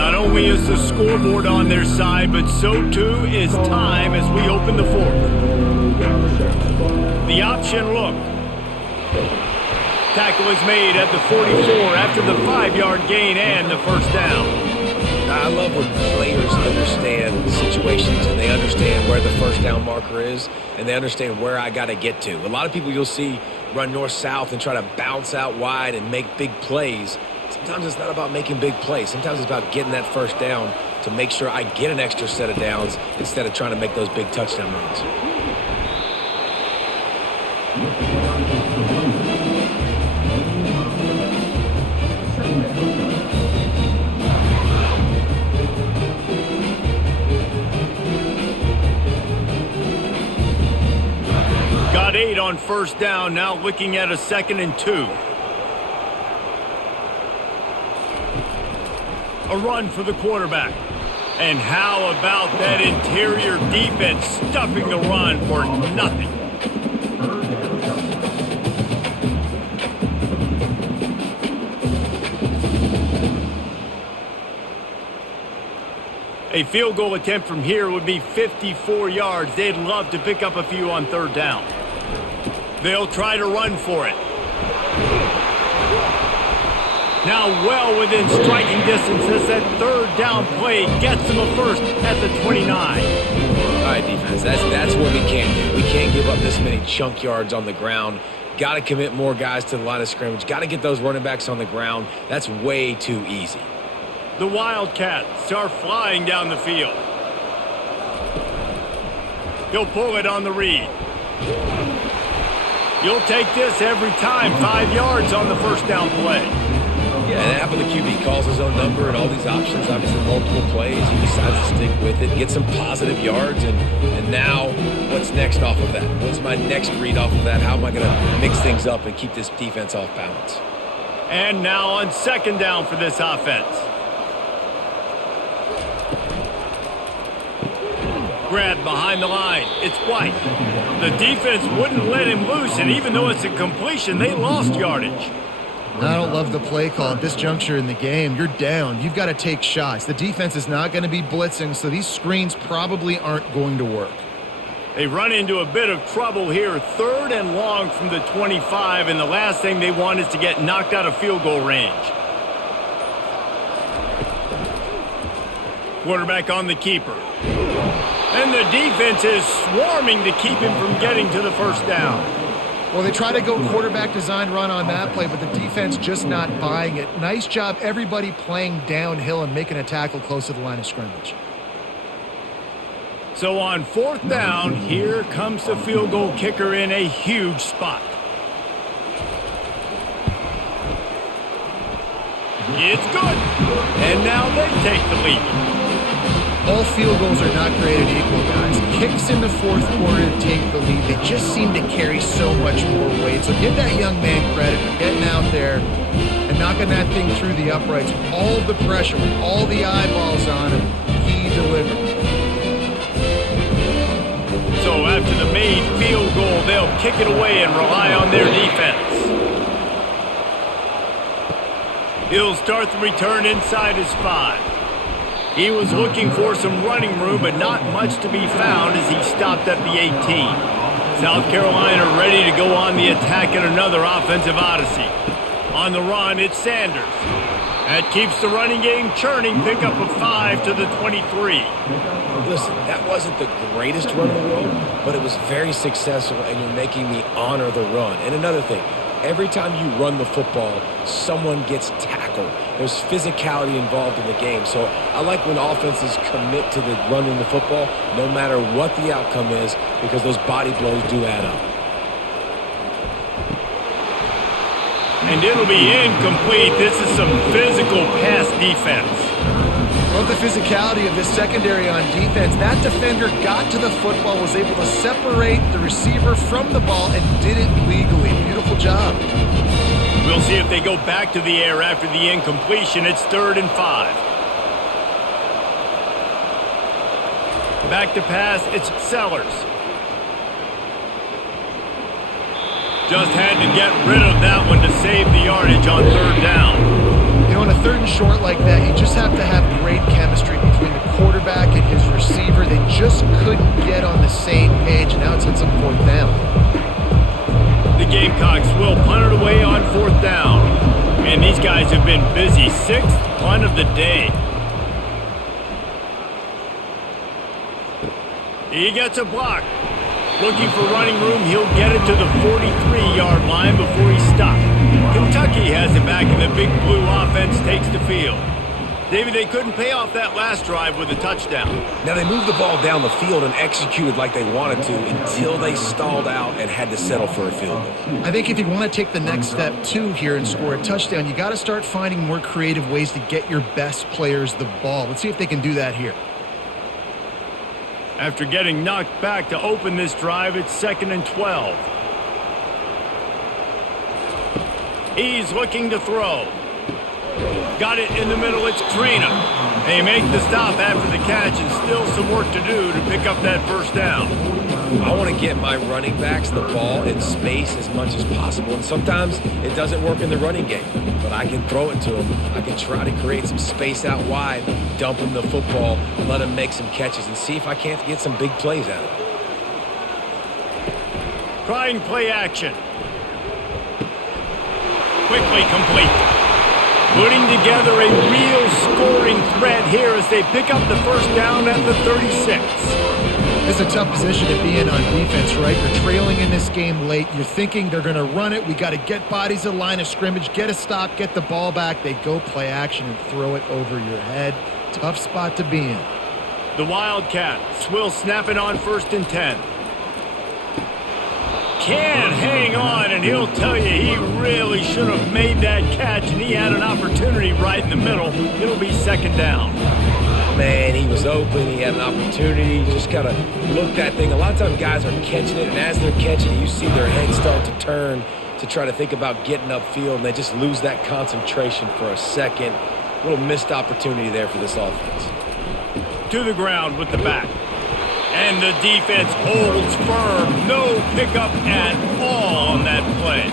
Not only is the scoreboard on their side, but so too is time as we open the fourth. The option look. Tackle is made at the 44 after the 5-yard gain and the first down. I love when players understand situations and they understand where the first down marker is and they understand where I got to get to. A lot of people you'll see run north-south and try to bounce out wide and make big plays. Sometimes it's not about making big plays. Sometimes it's about getting that first down to make sure I get an extra set of downs instead of trying to make those big touchdown runs. Got 8 on first down, now looking at a 2nd and 2. A run for the quarterback. And how about that interior defense stuffing the run for nothing? A field goal attempt from here would be 54 yards. They'd love to pick up a few on third down. They'll try to run for it. Now well within striking distance as that third down play gets them a first at the 29. All right, defense, that's what we can't do. We can't give up this many chunk yards on the ground. Got to commit more guys to the line of scrimmage. Got to get those running backs on the ground. That's way too easy. The Wildcats are flying down the field. He'll pull it on the read. You'll take this every time. 5 yards on the first down play. Yeah, and after the QB calls his own number and all these options, obviously multiple plays, he decides to stick with it, get some positive yards, and now what's next off of that? What's my next read off of that? How am I going to mix things up and keep this defense off balance? And now on 2nd down for this offense. Grab behind the line. It's White. The defense wouldn't let him loose, and even though it's a completion, they lost yardage. I don't love the play call at this juncture in the game. You're down. You've got to take shots. The defense is not going to be blitzing, so these screens probably aren't going to work. They run into a bit of trouble here. 3rd and long from the 25, and the last thing they want is to get knocked out of field goal range. Quarterback on the keeper. And the defense is swarming to keep him from getting to the first down. Well, they try to go quarterback design run on that play, but the defense just not buying it. Nice job, everybody playing downhill and making a tackle close to the line of scrimmage. So on 4th down, here comes the field goal kicker in a huge spot. It's good. And now they take the lead. All field goals are not created equal, guys. Kicks in the 4th quarter to take the lead. They just seem to carry so much more weight. So give that young man credit for getting out there and knocking that thing through the uprights. With all of the pressure, with all the eyeballs on him, he delivered. So after the made field goal, they'll kick it away and rely on their defense. He'll start the return inside his 5. He was looking for some running room, but not much to be found as he stopped at the 18. South Carolina ready to go on the attack in another offensive odyssey. On the run, it's Sanders. That keeps the running game churning. Pick up a 5 to the 23. Listen, that wasn't the greatest run in the world, but it was very successful, and you're making me honor the run. And another thing, every time you run the football, someone gets tackled. There's physicality involved in the game. So I like when offenses commit to the running the football, no matter what the outcome is, because those body blows do add up. And it'll be incomplete. This is some physical pass defense. Love the physicality of this secondary on defense. That defender got to the football, was able to separate the receiver from the ball, and did it legally. Beautiful job. We'll see if they go back to the air after the incompletion. It's 3rd and 5. Back to pass, it's Sellers. Just had to get rid of that one to save the yardage on 3rd down. You know, in a third and short like that, you just have to have great chemistry between the quarterback and his receiver. They just couldn't get on the same page, and now it's on some fourth down. The Gamecocks will punt it away on fourth down. And these guys have been busy. 6th punt of the day. He gets a block. Looking for running room, he'll get it to the 43-yard line before he stopped. Kentucky has it back, and the Big Blue offense takes the field. David, they couldn't pay off that last drive with a touchdown. Now, they moved the ball down the field and executed like they wanted to until they stalled out and had to settle for a field goal. I think if you want to take the next step, too, here and score a touchdown, you got to start finding more creative ways to get your best players the ball. Let's see if they can do that here. After getting knocked back to open this drive, it's 2nd and 12. He's looking to throw. Got it in the middle, it's Trina. They make the stop after the catch, and still some work to do to pick up that first down. I want to get my running backs the ball in space as much as possible, and sometimes it doesn't work in the running game, but I can throw it to them. I can try to create some space out wide, dump them the football, let them make some catches, and see if I can't get some big plays out of it. Trying play action. Quickly complete. Putting together a real scoring threat here as they pick up the first down at the 36. It's a tough position to be in on defense, right? You're trailing in this game late. You're thinking they're going to run it. We got to get bodies in line of scrimmage, get a stop, get the ball back. They go play action and throw it over your head. Tough spot to be in. The Wildcats will snap it on 1st and 10. Can't hang on, and he'll tell you he really should have made that catch, and he had an opportunity right in the middle. It'll be 2nd down. Man, he was open. He had an opportunity. You just got to look that thing. A lot of times guys are catching it, and as they're catching it, you see their head start to turn to try to think about getting upfield, and they just lose that concentration for a second. A little missed opportunity there for this offense. To the ground with the back. And the defense holds firm. No pickup at all on that play.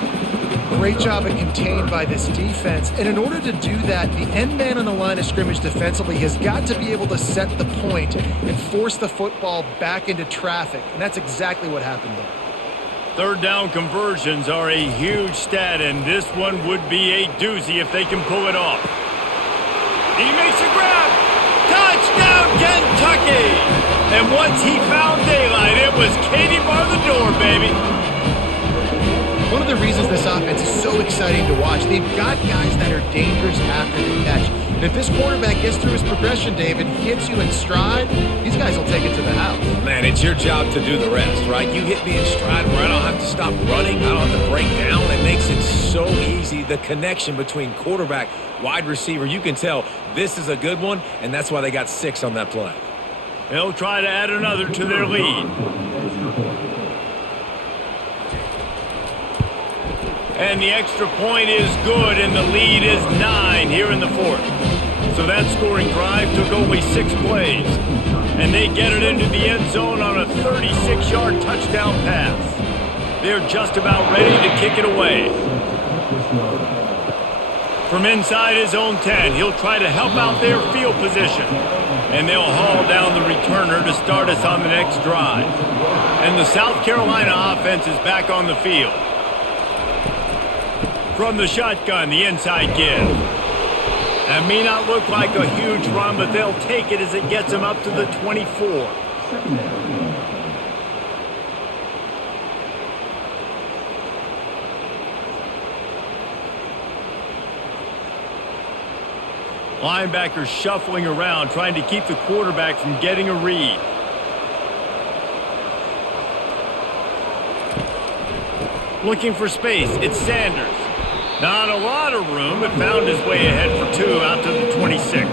Great job at contained by this defense. And in order to do that, the end man on the line of scrimmage defensively has got to be able to set the point and force the football back into traffic. And that's exactly what happened there. 3rd down conversions are a huge stat, and this one would be a doozy if they can pull it off. He makes a grab. Touchdown, Kentucky! And once he found daylight, it was Katie bar the door, baby. One of the reasons this offense is so exciting to watch, they've got guys that are dangerous after the catch. And if this quarterback gets through his progression, David, hits you in stride, these guys will take it to the house. Man, it's your job to do the rest, right? You hit me in stride where I don't have to stop running. I don't have to break down. It makes it so easy. The connection between quarterback, wide receiver, you can tell this is a good one, and that's why they got 6 on that play. They'll try to add another to their lead. And the extra point is good, and the lead is 9 here in the 4th. So that scoring drive took only 6 plays. And they get it into the end zone on a 36-yard touchdown pass. They're just about ready to kick it away. From inside his own 10, he'll try to help out their field position. And they'll haul down the returner to start us on the next drive. And the South Carolina offense is back on the field. From the shotgun, the inside give. That may not look like a huge run, but they'll take it as it gets them up to the 24. Linebackers shuffling around, trying to keep the quarterback from getting a read. Looking for space, it's Sanders. Not a lot of room, but found his way ahead for 2 out to the 26.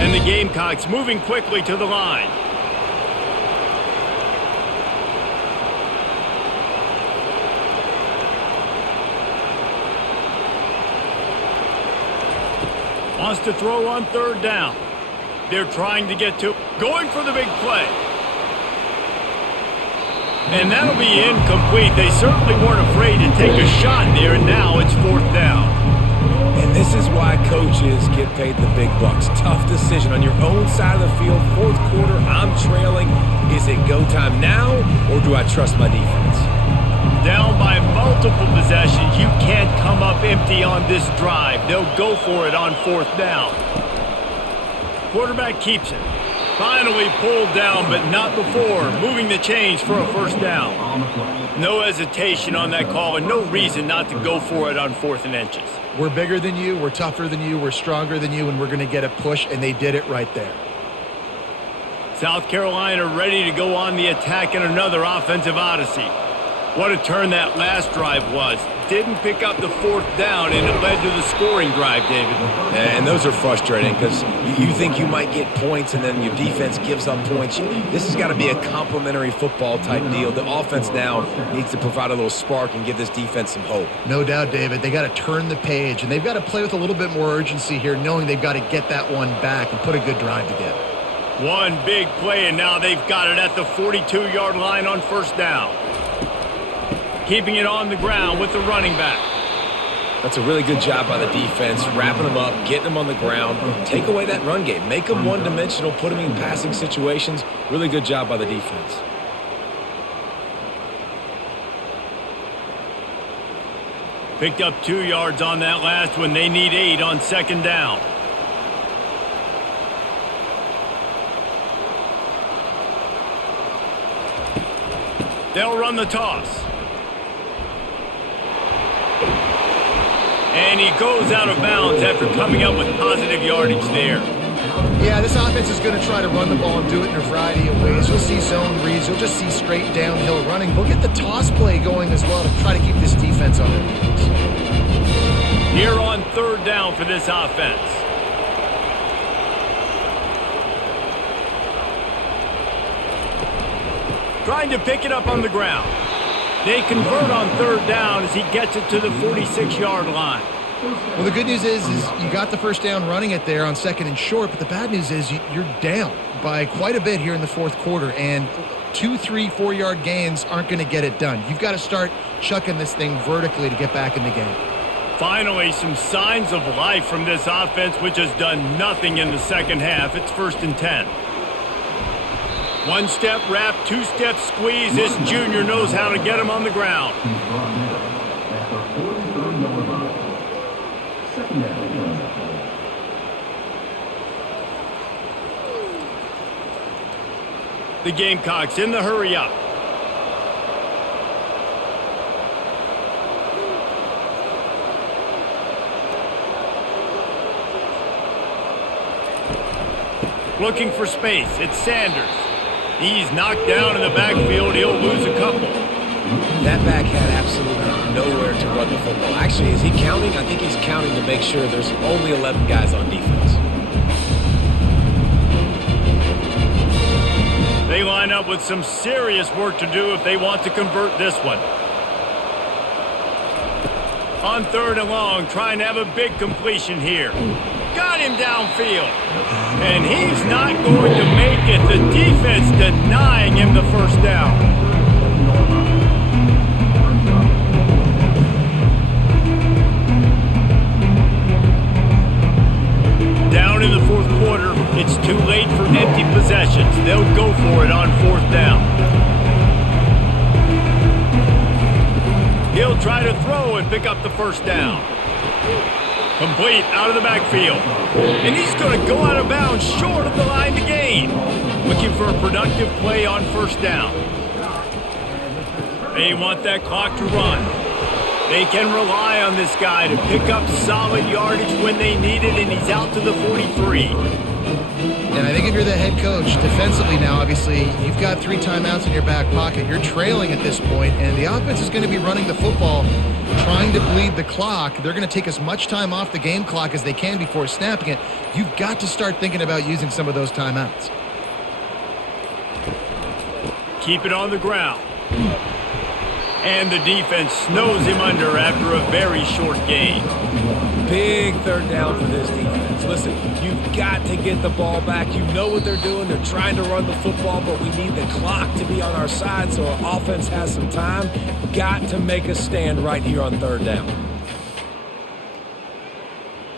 And the Gamecocks moving quickly to the line. Wants to throw on 3rd down. They're trying to get to, going for the big play. And that'll be incomplete. They certainly weren't afraid to take a shot there, and now it's 4th down. And this is why coaches get paid the big bucks. Tough decision on your own side of the field. 4th quarter, I'm trailing. Is it go time now, or do I trust my defense? Down by multiple possessions, you can't come up empty on this drive. They'll go for it on 4th down. Quarterback keeps it. Finally pulled down, but not before moving the chains for a 1st down. No hesitation on that call, and no reason not to go for it on 4th and inches. We're bigger than you, we're tougher than you, we're stronger than you, and we're going to get a push, and they did it right there. South Carolina ready to go on the attack in another offensive odyssey. What a turn that last drive was. Didn't pick up the 4th down, and it led to the scoring drive, David. And those are frustrating because you think you might get points and then your defense gives up points. This has got to be a complementary football type deal. The offense now needs to provide a little spark and give this defense some hope. No doubt, David. They got to turn the page, and they've got to play with a little bit more urgency here, knowing they've got to get that one back and put a good drive together. One big play, and now they've got it at the 42-yard line on 1st down. Keeping it on the ground with the running back. That's a really good job by the defense, wrapping them up, getting them on the ground. Take away that run game. Make them one-dimensional, put them in passing situations. Really good job by the defense. Picked up 2 yards on that last one. They need 8 on 2nd down. They'll run the toss. And he goes out of bounds after coming up with positive yardage there. Yeah, this offense is going to try to run the ball and do it in a variety of ways. You'll see zone reads. You'll just see straight downhill running. We'll get the toss play going as well to try to keep this defense on their heels. Here on 3rd down for this offense. Trying to pick it up on the ground. They convert on 3rd down as he gets it to the 46-yard line. Well, the good news is you got the 1st down running it there on 2nd and short, but the bad news is you're down by quite a bit here in the 4th quarter, and 2, 3, 4-yard gains aren't going to get it done. You've got to start chucking this thing vertically to get back in the game. Finally, some signs of life from this offense, which has done nothing in the 2nd half. It's 1st and 10. 1-step wrap, 2-step squeeze. This junior knows how to get him on the ground. The Gamecocks in the hurry up. Looking for space. It's Sanders. He's knocked down in the backfield. He'll lose a couple. That back had absolutely nowhere to run the football. Actually, is he counting? I think he's counting to make sure there's only 11 guys on defense. They line up with some serious work to do if they want to convert this one. On 3rd and long, trying to have a big completion here. Got him downfield. And he's not going to make it. The defense denying him the 1st down. Down in the 4th quarter, it's too late for empty possessions. They'll go for it on 4th down. He'll try to throw and pick up the 1st down. Complete out of the backfield. And he's going to go out of bounds short of the line to gain. Looking for a productive play on 1st down. They want that clock to run. They can rely on this guy to pick up solid yardage when they need it, and he's out to the 43. And I think if you're the head coach, defensively now, obviously, you've got 3 timeouts in your back pocket. You're trailing at this point, and the offense is going to be running the football, trying to bleed the clock. They're going to take as much time off the game clock as they can before snapping it. You've got to start thinking about using some of those timeouts. Keep it on the ground. And the defense snows him under after a very short gain. Big third down for this defense. Listen, you've got to get the ball back. You know what they're doing. They're trying to run the football, but we need the clock to be on our side so our offense has some time. Got to make a stand right here on third down.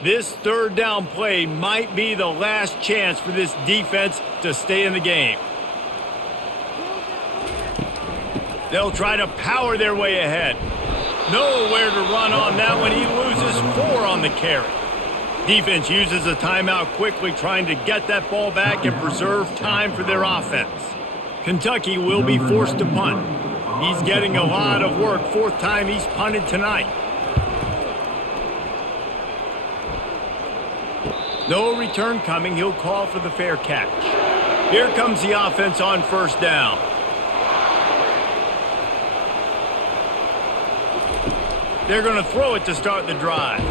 This third down play might be the last chance for this defense to stay in the game. They'll try to power their way ahead. Nowhere to run on that one. He loses 4 on the carry. Defense uses a timeout quickly, trying to get that ball back and preserve time for their offense. Kentucky will be forced to punt. He's getting a lot of work. 4th time he's punted tonight. No return coming. He'll call for the fair catch. Here comes the offense on first down. They're going to throw it to start the drive.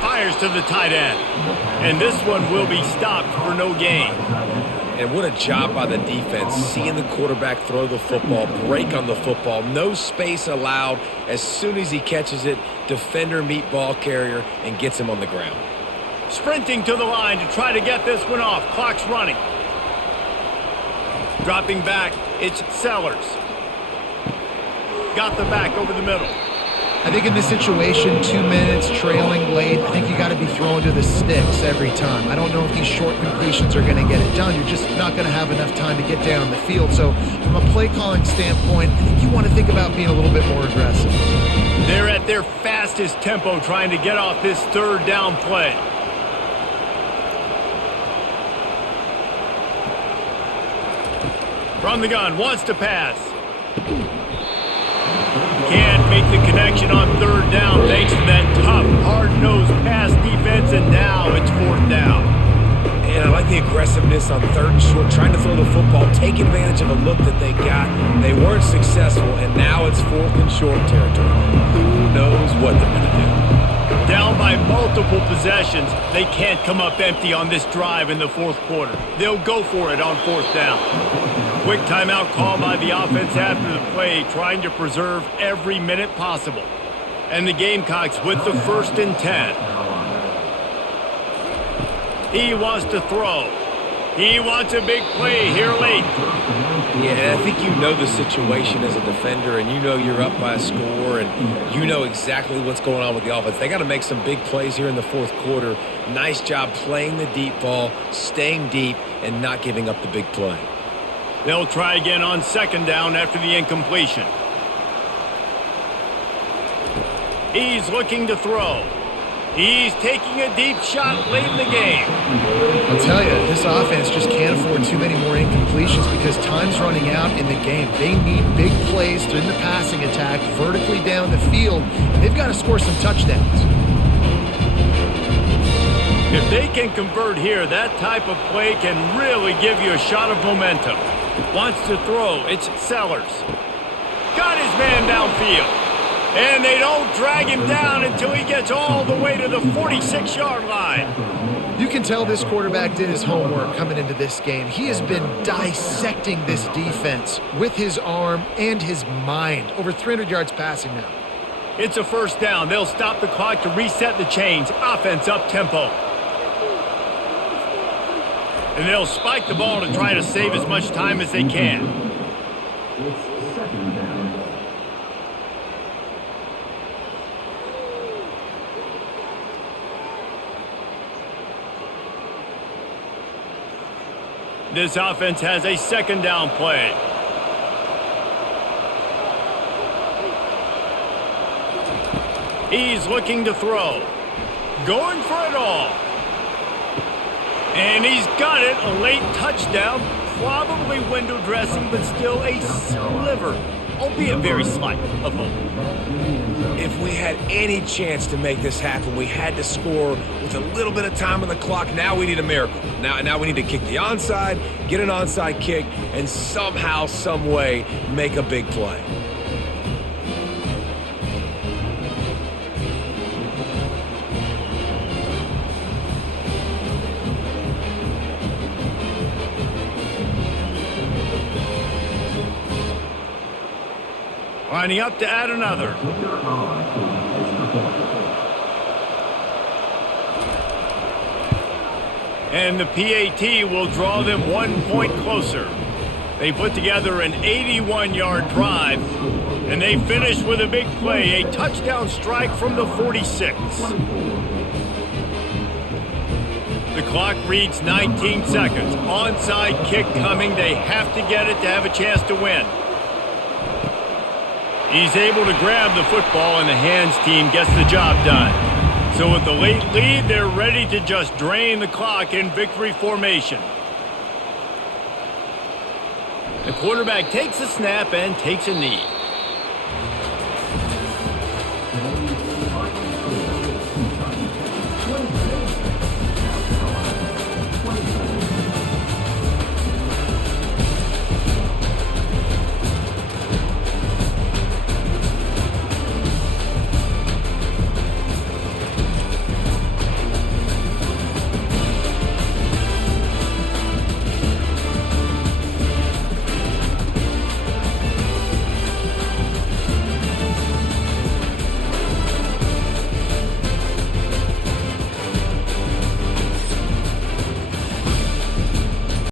Fires to the tight end. And this one will be stopped for no gain. And what a job by the defense, seeing the quarterback throw the football, break on the football, no space allowed. As soon as he catches it, defender meet ball carrier and gets him on the ground. Sprinting to the line to try to get this one off. Clock's running. Dropping back, it's Sellers. Got the back over the middle. I think in this situation, 2 minutes, trailing late, I think you got to be throwing to the sticks every time. I don't know if these short completions are going to get it done. You're just not going to have enough time to get down the field. So from a play calling standpoint, I think you want to think about being a little bit more aggressive. They're at their fastest tempo trying to get off this third down play. From the gun, wants to pass. Can't make the connection on third down thanks to that tough, hard-nosed pass defense, and now it's 4th down. And I like the aggressiveness on third and short, trying to throw the football, take advantage of a look that they got. They weren't successful, and now it's 4th and short territory. Who knows what they're going to do? Down by multiple possessions, they can't come up empty on this drive in the 4th quarter. They'll go for it on 4th down. Quick timeout call by the offense after the play, trying to preserve every minute possible. And the Gamecocks with the 1st and 10. He wants to throw. He wants a big play here late. Yeah, I think you know the situation as a defender, and you know you're up by a score, and you know exactly what's going on with the offense. They got to make some big plays here in the 4th quarter. Nice job playing the deep ball, staying deep, and not giving up the big play. They'll try again on 2nd down after the incompletion. He's looking to throw. He's taking a deep shot late in the game. I'll tell you, this offense just can't afford too many more incompletions because time's running out in the game. They need big plays in the passing attack, vertically down the field, and they've got to score some touchdowns. If they can convert here, that type of play can really give you a shot of momentum. Wants to throw. It's Sellers. Got his man downfield. And they don't drag him down until he gets all the way to the 46-yard line. You can tell this quarterback did his homework coming into this game. He has been dissecting this defense with his arm and his mind. Over 300 yards passing now. It's a 1st down. They'll stop the clock to reset the chains. Offense up tempo. And they'll spike the ball to try to save as much time as they can. It's 2nd down. This offense has a 2nd down play. He's looking to throw. Going for it all. And he's got it, a late touchdown, probably window dressing, but still a sliver, albeit very slight, of hope. If we had any chance to make this happen, we had to score with a little bit of time on the clock. Now we need a miracle. Now we need to kick the onside, get an onside kick, and somehow, some way, make a big play. All Lining up to add another. And the PAT will draw them 1 point closer. They put together an 81-yard drive, and they finish with a big play, a touchdown strike from the 46. The clock reads 19 seconds. Onside kick coming. They have to get it to have a chance to win. He's able to grab the football, and the hands team gets the job done. So with the late lead, they're ready to just drain the clock in victory formation. The quarterback takes a snap and takes a knee.